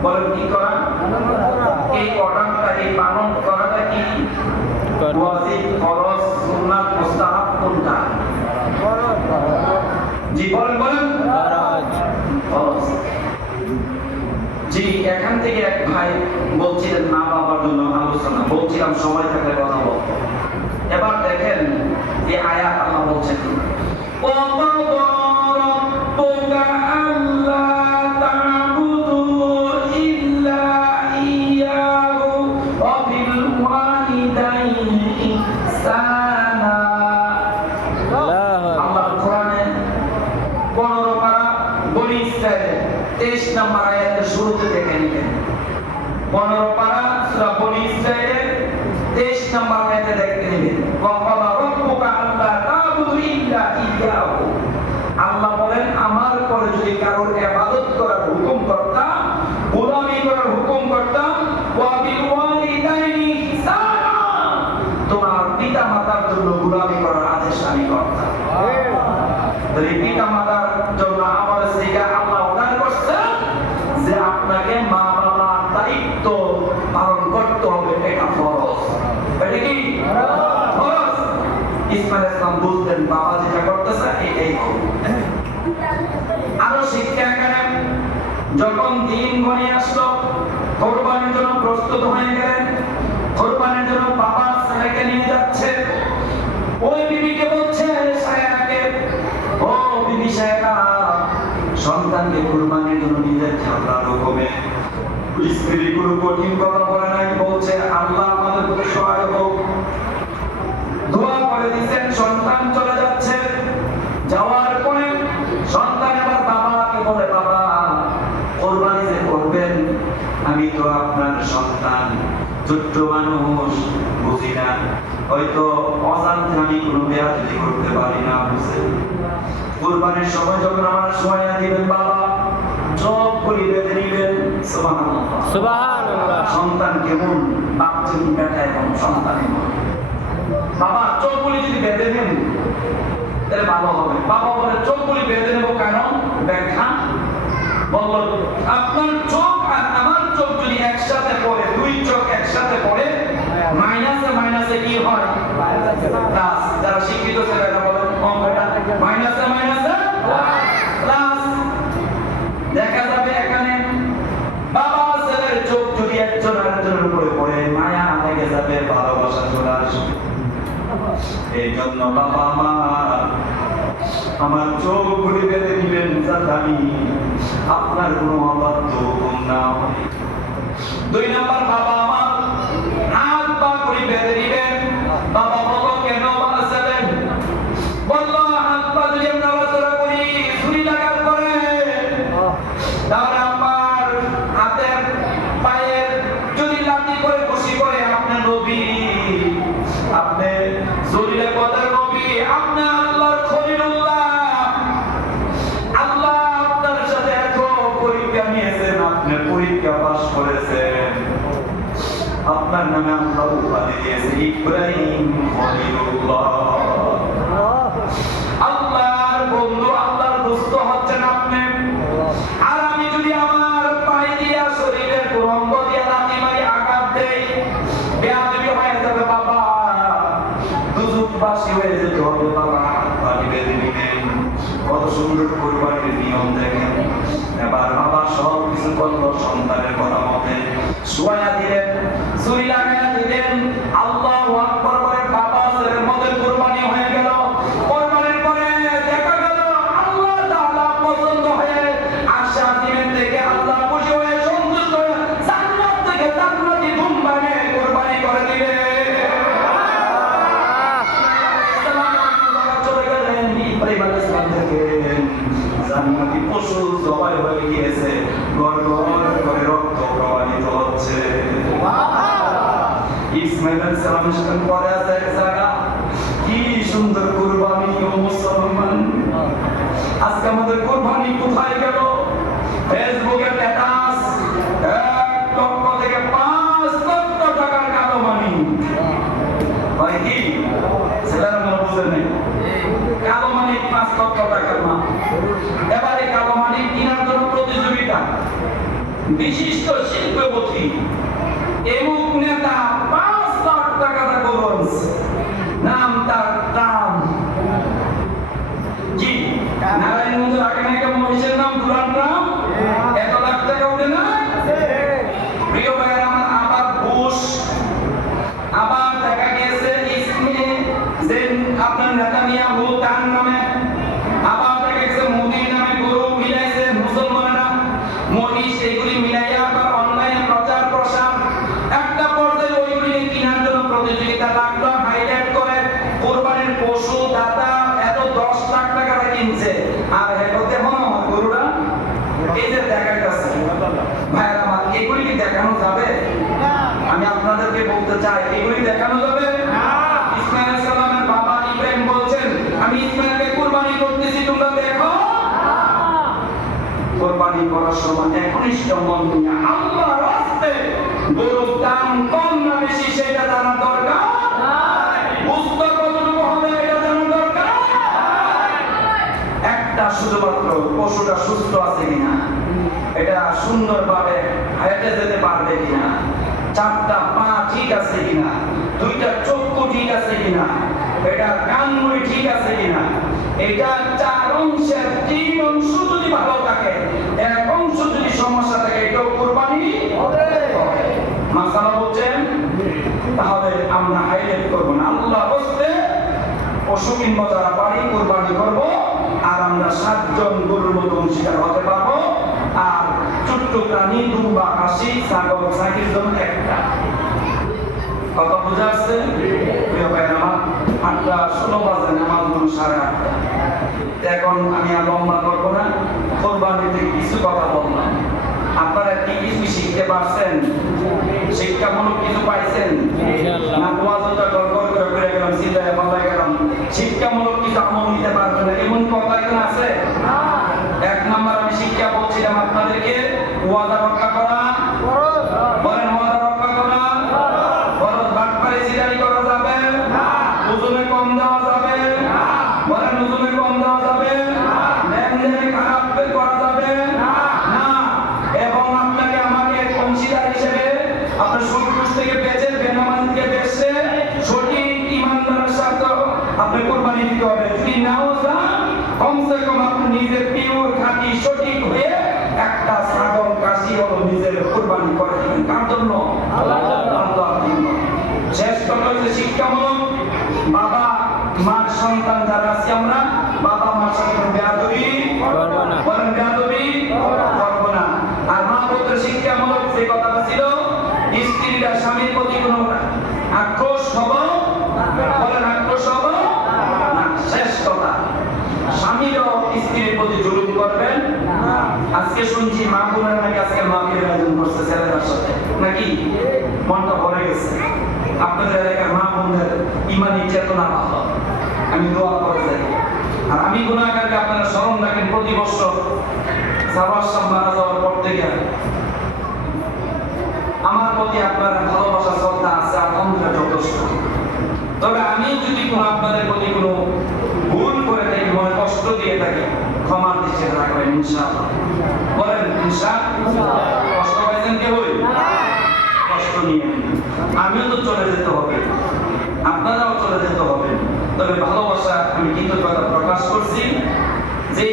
বলেন কি করা? এই অর্ডারটা, এই পালন করাটা কি ওয়াজিব, ফরজ, সুন্নাত, মুস্তাহাব কোনটা? জি বলেন বলেন। ফরজ। জি, এখান থেকে এক ভাই বলছিলেন মা বাবার জন্য আলোচনা, বলছিলাম সময় থাকলে কথা বলবো। এবার দেখেন যে আয়াত আল্লাহ বলছেন, ও রাব্বুকা আল্লা তা'বুদু ইল্লা ইয়্যাহু ওয়া বিল ওয়ালিদাইনি ইহসানা। আল্লাহ কোরআনে 15 পারা বনি ইসরাঈল 23 নম্বর আয়াতের শুরুতে দেখে নিবেন। 15 পারা সূরা বনি ইসরাঈলের 23 নম্বর আয়াতে দেখে নিবেন। ওয়াকালা রাব্বুকা আল্লা তা'বুদু ইল্লা ইয়্যাহু। আল্লাহ বলেন আমার পরে যদি কারোর ইবাদত করার হুকুম করতাম, গোলামি করার হুকুম করতাম, ওয়া বিল ওয়ালিদাইনি ইহসানা, তোমার পিতা মাতার জন্য গোলামি করার আদেশ আমি করতাম। বাবা যেটা করতেছে এটাই করবে। আরো শিক্ষা এখানে, যখন দিন ঘনিয়ে আসলো, কোরবানির জন্য প্রস্তুত হয়ে গেলেন, কোরবানির জন্য বাবা ছেলেকে নিয়ে যাচ্ছে। ওই বিবিকে বলছে সায়রাকে, ও বিবি সায়রা, সন্তানকে কোরবানির জন্য নিয়ে যাচ্ছে আল্লাহর হুকুমে। স্ত্রী কোনো কঠিন কথা বলে নাই, বলছে আল্লাহ আমাদের প্রতি সহায় হোক। দোয়া করে দিয়েছেন, সন্তান চলে যাচ্ছে। যাওয়ার পরে সন্তান আবার বাবাকে বলে, বাবা কোরবানি যে করবেন, আমি তো আপনার সন্তান, ছোট্ট মানুষ, বুঝি না, হয়তো অজান্তে আমি কোনো বেয়াদবি করতে পারি না, বুঝে কোরবানির সময় যখন আমার সময় দিবেন বাবা, চোখ করে বেঁধে নিবেন। সুবহানাল্লাহ, সুবহানাল্লাহ। সন্তান কেমন, বাপ যেমন বেটা এবং সন্তান এমন। বাবা চোখগুলি যদি বেঁধে নেন তাহলে ভালো হবে। বাবা বলে চোখগুলি বেঁধে নেবো কেন? ব্যাখ্যা বলল, আপনার চোখ আর আমার চোখ যদি একসাথে পড়ে, দুই চোখ একসাথে পড়ে, মাইনাসে মাইনাসে কি হয়? প্লাস। যারা শিক্ষিত ছেলেরা বলে অঙ্কটা মাইনাসে মাইনাসে প্লাস। দেখা যাবে এখানে বাবা ছেলের চোখ যদি একজন আরেকজনের উপরে পড়ে, মায়া লেগে যাবে, ভালোবাসা চলে আসবে। এই জন্য বাবা আমার চোখ ঘুরে বেঁধে দিবেন, যাতে আমি আপনার কোনো অবাধ্য হুকুম না হয়। 2 নম্বর, বাবা আমার হাত পা করে বেঁধে দিবেন। বাবা বলো কেন বাঁচাবেন? বললো হাত পা যদি আমরা নড়াচড়া করি, ছুরি লাগার পরে, তাহলে আমার হাতের পায়ের যদি লাঠি করে খুশি করে, আপনার নবী, আপনি জলিলে কদর নবী, আপনি আল্লাহর খলিলুল্লাহ, আল্লাহ আপনার সাথে এত পরীক্ষা নিয়েছেন, আপনি পরীক্ষা পাস করেছেন, আপনার নামে আল্লাহ উপাধি দিয়েছে ইব্রাহিম খলিলুল্লাহ। আল্লাহর বন্ধু, আল্লাহর দোস্ত হচ্ছেন আপনি। আর আমি যদি আমার পায়ে দিয়া শরীরের কোন অঙ্গ দিয়া লাথি মারি, আঘাত দেই, বেয়াদবি হয়ে যাবে বাবা, দুজকবাসী হয়ে যেতে হবে বাবা। পানি বেঁধে নিবেন। কত সুন্দর কোরবানির নিয়ম দেখেন। এবার বাবা সব কিছু করলো সন্তানের কথা মতে, শুয়ায়া দিলেন, ছুরি লাগাইয়া দিলেন, আল্লাহু আকবার বলে বাবা ছেলের মধ্যে কোরবানি হয়ে গেল। কোরবানির পরে দেখা গেল আল্লাহ তাআলা পছন্দ হয়ে, আশা দিনের থেকে আল্লাহ খুশি হয়ে, সন্তুষ্ট হয়ে, জান্নাত থেকে জান্নাতি ধুম বানিয়ে কোরবানি করে দিলেন। চলে গেলেন ইব্রাহিম আলাইহিস সালাম থেকে জান্নাতি পশু জবাই হয়ে গিয়েছে, গড় গড় করে রক্ত প্রবাহিত হচ্ছে। ইসমাইল আলাইহিস সালামের সাথে পরে আছে এক জায়গা, কি সুন্দর কুরবানি ও মুসলমান। আজকে আমাদের কুরবানি কোথায় গেল? ফেসবুকে স্ট্যাটাস, 1 লক্ষ থেকে 5 লক্ষ টাকার কালো মানি। ভাই কি ছেলেরা মনে বুঝেন নাই, কালো মানি 5 লক্ষ টাকার মাল। এবারে কালো মানি কেনার জন্য প্রতিযোগিতা, বিশিষ্ট শিল্পপতি এমুক নেতা 5 লাখ টাকা খরচ, নাম তার ট্রাম। কি নারায়ণগঞ্জ আগে একটা মহিষের নাম দুরান ট্রাম, 1 লাখ টাকা উঠে না? প্রিয় ভাইয়ের আমার, আবার ঘুষ, আবার দেখা গিয়েছে ইসমে যে আপনার নেতানিয়াহু তার নামে, আবার দেখা গেছে মোদির নামে গরু মিলাইছে মুসলমানেরা, মহিষ এগুলি মিলাইয়া আবার অনলাইনে প্রচার প্রসার। একটা পর্যায়ে ওইগুলি কেনার জন্য প্রতিযোগিতা লাগলো, হাইলাইট করে কোরবানির পশু দাতা এত 10 লাখ টাকা কিনছে, আর হেগোতে হন আমার গরুটা এই যে দেখাইতেছে। ভাইরা আমার, এগুলি কি দেখানো যাবে? আমি আপনাদেরকে বলতে চাই, এগুলি দেখানো যাবে না। ইসমাইল আলাইহিস সালামের বাবা ইব্রাহিম বলছেন, আমি ইসমাইলকে কুরবানি করতেছি, তোমরা দেখো। কুরবানি করার সময় একনিষ্ঠ মন নিয়ে আল্লাহর রাস্তায় গরুর দাম কম না বেশি সেটা জানা দরকার নাই। বুঝতে কতটুকু হবে এটা জানা দরকার নাই। একটা শুধুমাত্র পশুটা সুস্থ আছে কিনা, এটা সুন্দরভাবে হেঁটে যেতে পারবে কিনা, 4টা পা ঠিক আছে কিনা, 2টা চক্ষু ঠিক আছে কিনা, এটা কানমুড়ি ঠিক আছে কিনা, এটা 4 অংশের 3 অংশ যদি ভালো থাকে, 1 অংশ যদি সমস্যা থাকে, এটা কুরবানি হবে। মাসালা বলছেন, তাহলে আমরা হাইলাইট করবো না, আল্লাহ বলতে পশু কিনবো যারা পারি কুরবানি করবো, আর আমরা 7 জন গরুর মতো অংশীদার হতে পারবো। আর ছোট্ট প্রাণী দুম্বা, খাসি, ছাগল, ছাগির জন্য একটা। কথা বুঝা আসছে? প্রিয় ভাইয়ের আমার 8:16 বাজে, নামাজ পড়ুন 8:30। এখন আমি আর লম্বা করবো না, কোরবানিতে কিছু কথা বললাম। আপনারা কি কিছু শিখতে পারছেন? শিক্ষামূলক কিছু পাইছেন? না ওয়াজটা গড়গড় করে করে গেলাম, চিন্তায় পাল্লাই গেলাম? শিক্ষামূলক কিছু আমল নিতে পারবেন না, এমন কথা এখানে আছে? 1 নাম্বার আমি শিক্ষা বলছিলাম আপনাদেরকে, ওয়াদা রক্ষা করা। বলেন ওয়াদা রক্ষা করা। বড় বাটপারি চিটারি করা যাবে না। ওজনে কম দেওয়া যাবে না। বলেন ওজনে কম দেওয়া যাবে না। লেনদেনে খারাপ করা যাবে না। এবং আপনাকে আমাকে অংশীদার হিসেবে আপনার সুদ থেকে বেঁচে, বেনামাজি থেকে বেঁচে সঠিক ইমানদারের সাথে আপনি কোরবানি দিতে হবে। যদি নাও যান, কমসে কম আপনি নিজের পিওর খাঁটি সঠিক হয়ে একটা ছাগল, কাশি হলো নিজের কোরবানি করে দিবেন। কার জন্য? আল্লাহর জন্য। শেষ কথা হচ্ছে শিক্ষামূলক। বাবা মার সন্তান যারা আছি আমরা, বাবা মার সাথে বেয়াদবি করব না। বলেন বেয়াদবি করব না। আর মা পুত্রের শিক্ষামূলক যে কথাটা ছিল, স্ত্রীরা স্বামীর প্রতি কোনো আক্রোশ হবে, বলেন আক্রোশ হবে না। শেষ কথা, স্বামীরাও স্ত্রীর প্রতি জুলুম করবেন না। আজকে শুনছি মা বোনেরা নাকি আজকে মাহফিলের আয়োজন করছে ছেলেদের সাথে, নাকি? মনটা ভরে গেছে। আপনাদের এলাকার মা বোনদের ইমানি চেতনা ভালো, আমি দোয়া করে যাই। আর আমি গুনাহগারকে আপনারা স্মরণ রাখেন, প্রতি বছর জাওয়ার সাহেব মারা যাওয়ার পর থেকে আমার প্রতি আপনার ভালোবাসা শ্রদ্ধা আছে, আলহামদুলিল্লাহ যথেষ্ট। তবে আমি যদি কোনো আপনাদের প্রতি কোনো ভুল করে থাকি, মনে কষ্ট দিয়ে থাকি, ক্ষমার দৃষ্টিতে রাখবেন ইনশাআল্লাহ। বলেন ইনশাআল্লাহ। কষ্ট পাইছেন কেউ? কষ্ট নিয়ে আমিও তো চলে যেতে হবে, আপনারাও চলে যেতে হবে। তবে ভালোবাসা আমি কৃতজ্ঞতা প্রকাশ করছি যে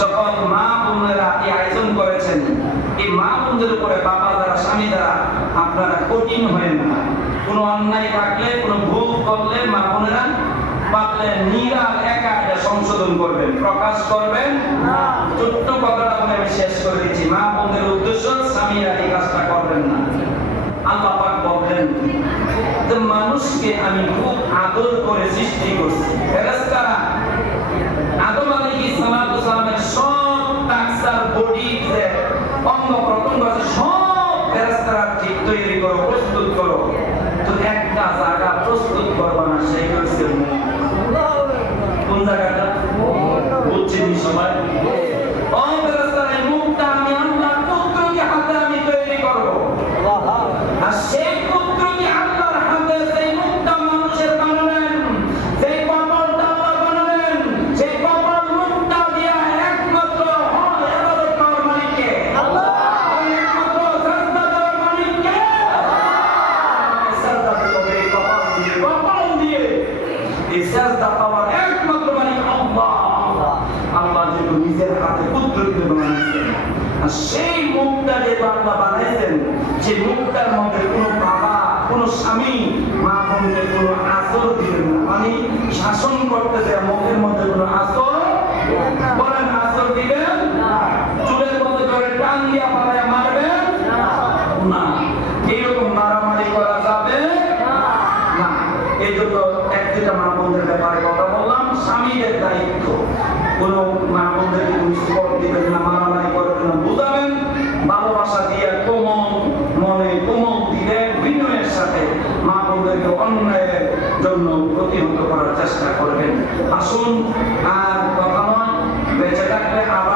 সকল মা বোনেরা এই আয়োজন করেছেন। এই মা বোনদের উপরে বাবা দ্বারা, স্বামী দ্বারা আপনারা কঠিন হয়ে না। কোনো অন্যায় থাকলে, কোনো ভুল করলে মা বোনেরা পারলে নিরাল একা এটা সংশোধন করবেন, প্রকাশ করবেন না। ছোট্ট কথাটা বলে আমি শেষ করে দিচ্ছি। মা বোনদের উদ্দেশ্য, স্বামীরা এই কাজটা করবেন না। আল্লাহ পাক বলেন যে মানুষকে আমি খুব আদর করে সৃষ্টি করছি। ফেরেশতারা আদম আলাইহিস সালামের সব টাকসার বডি যে অঙ্গ প্রত্যঙ্গ আছে সব ফেরেশতারা ঠিক তৈরি করো, প্রস্তুত করো। তো একটা জায়গা প্রস্তুত করবা না, সেই হচ্ছে কোন জায়গাটা? বুঝছেন সবাই? ও ফেরেশতারা, এই মুখটা আমি আল্লাহর পুত্রকে হাতে আমি তৈরি করব। আর সেই পুত্রকে আল্লাহর হাতে, সেই মুখটা মানুষের বানালেন, সেই কপালটা আল্লাহ বানালেন, সেই কপাল মুখটা দিয়া একমাত্র ইবাদত করার মালিককে আল্লাহ, একমাত্র সাজদা দেওয়ার মালিককে আল্লাহ। সাজদা দিবে কপাল দিয়ে, কপাল দিয়ে এই সাজদা পাওয়ার একমাত্র মালিক আল্লাহ। আল্লাহ যেহেতু নিজের হাতে পুত্রকে বানাইছেন, আর সেই মুখটা যে আল্লাহ বানাইছেন, যে মুখটার মধ্যে কোনো বাবা, কোনো স্বামী মা বোনকে কোনো আসর দিবেন না। মানে শাসন করতে যায়, মুখের মধ্যে কোনো আসর, বলেন আসর দিবেন না। চুলের মধ্যে করে টান দিয়া পালায় মারবেন না। এইরকম মারামারি করা যাবে না। এই জন্য এক দুটা মা বোনদের ব্যাপারে কথা বললাম। স্বামীদের দায়িত্ব, কোনো মা বোনদেরকে স্পর্শ দিবেন না, মারামারি করবেন না, বুঝাবেন, ভালোবাসা দিয়ে কোমল মনে কোমল দিলে বিনয়ের সাথে মা বোনদেরকে অন্যায়ের জন্য প্রতিহত করার চেষ্টা করবেন। আসুন আর কথা নয়, বেঁচে থাকলে আবার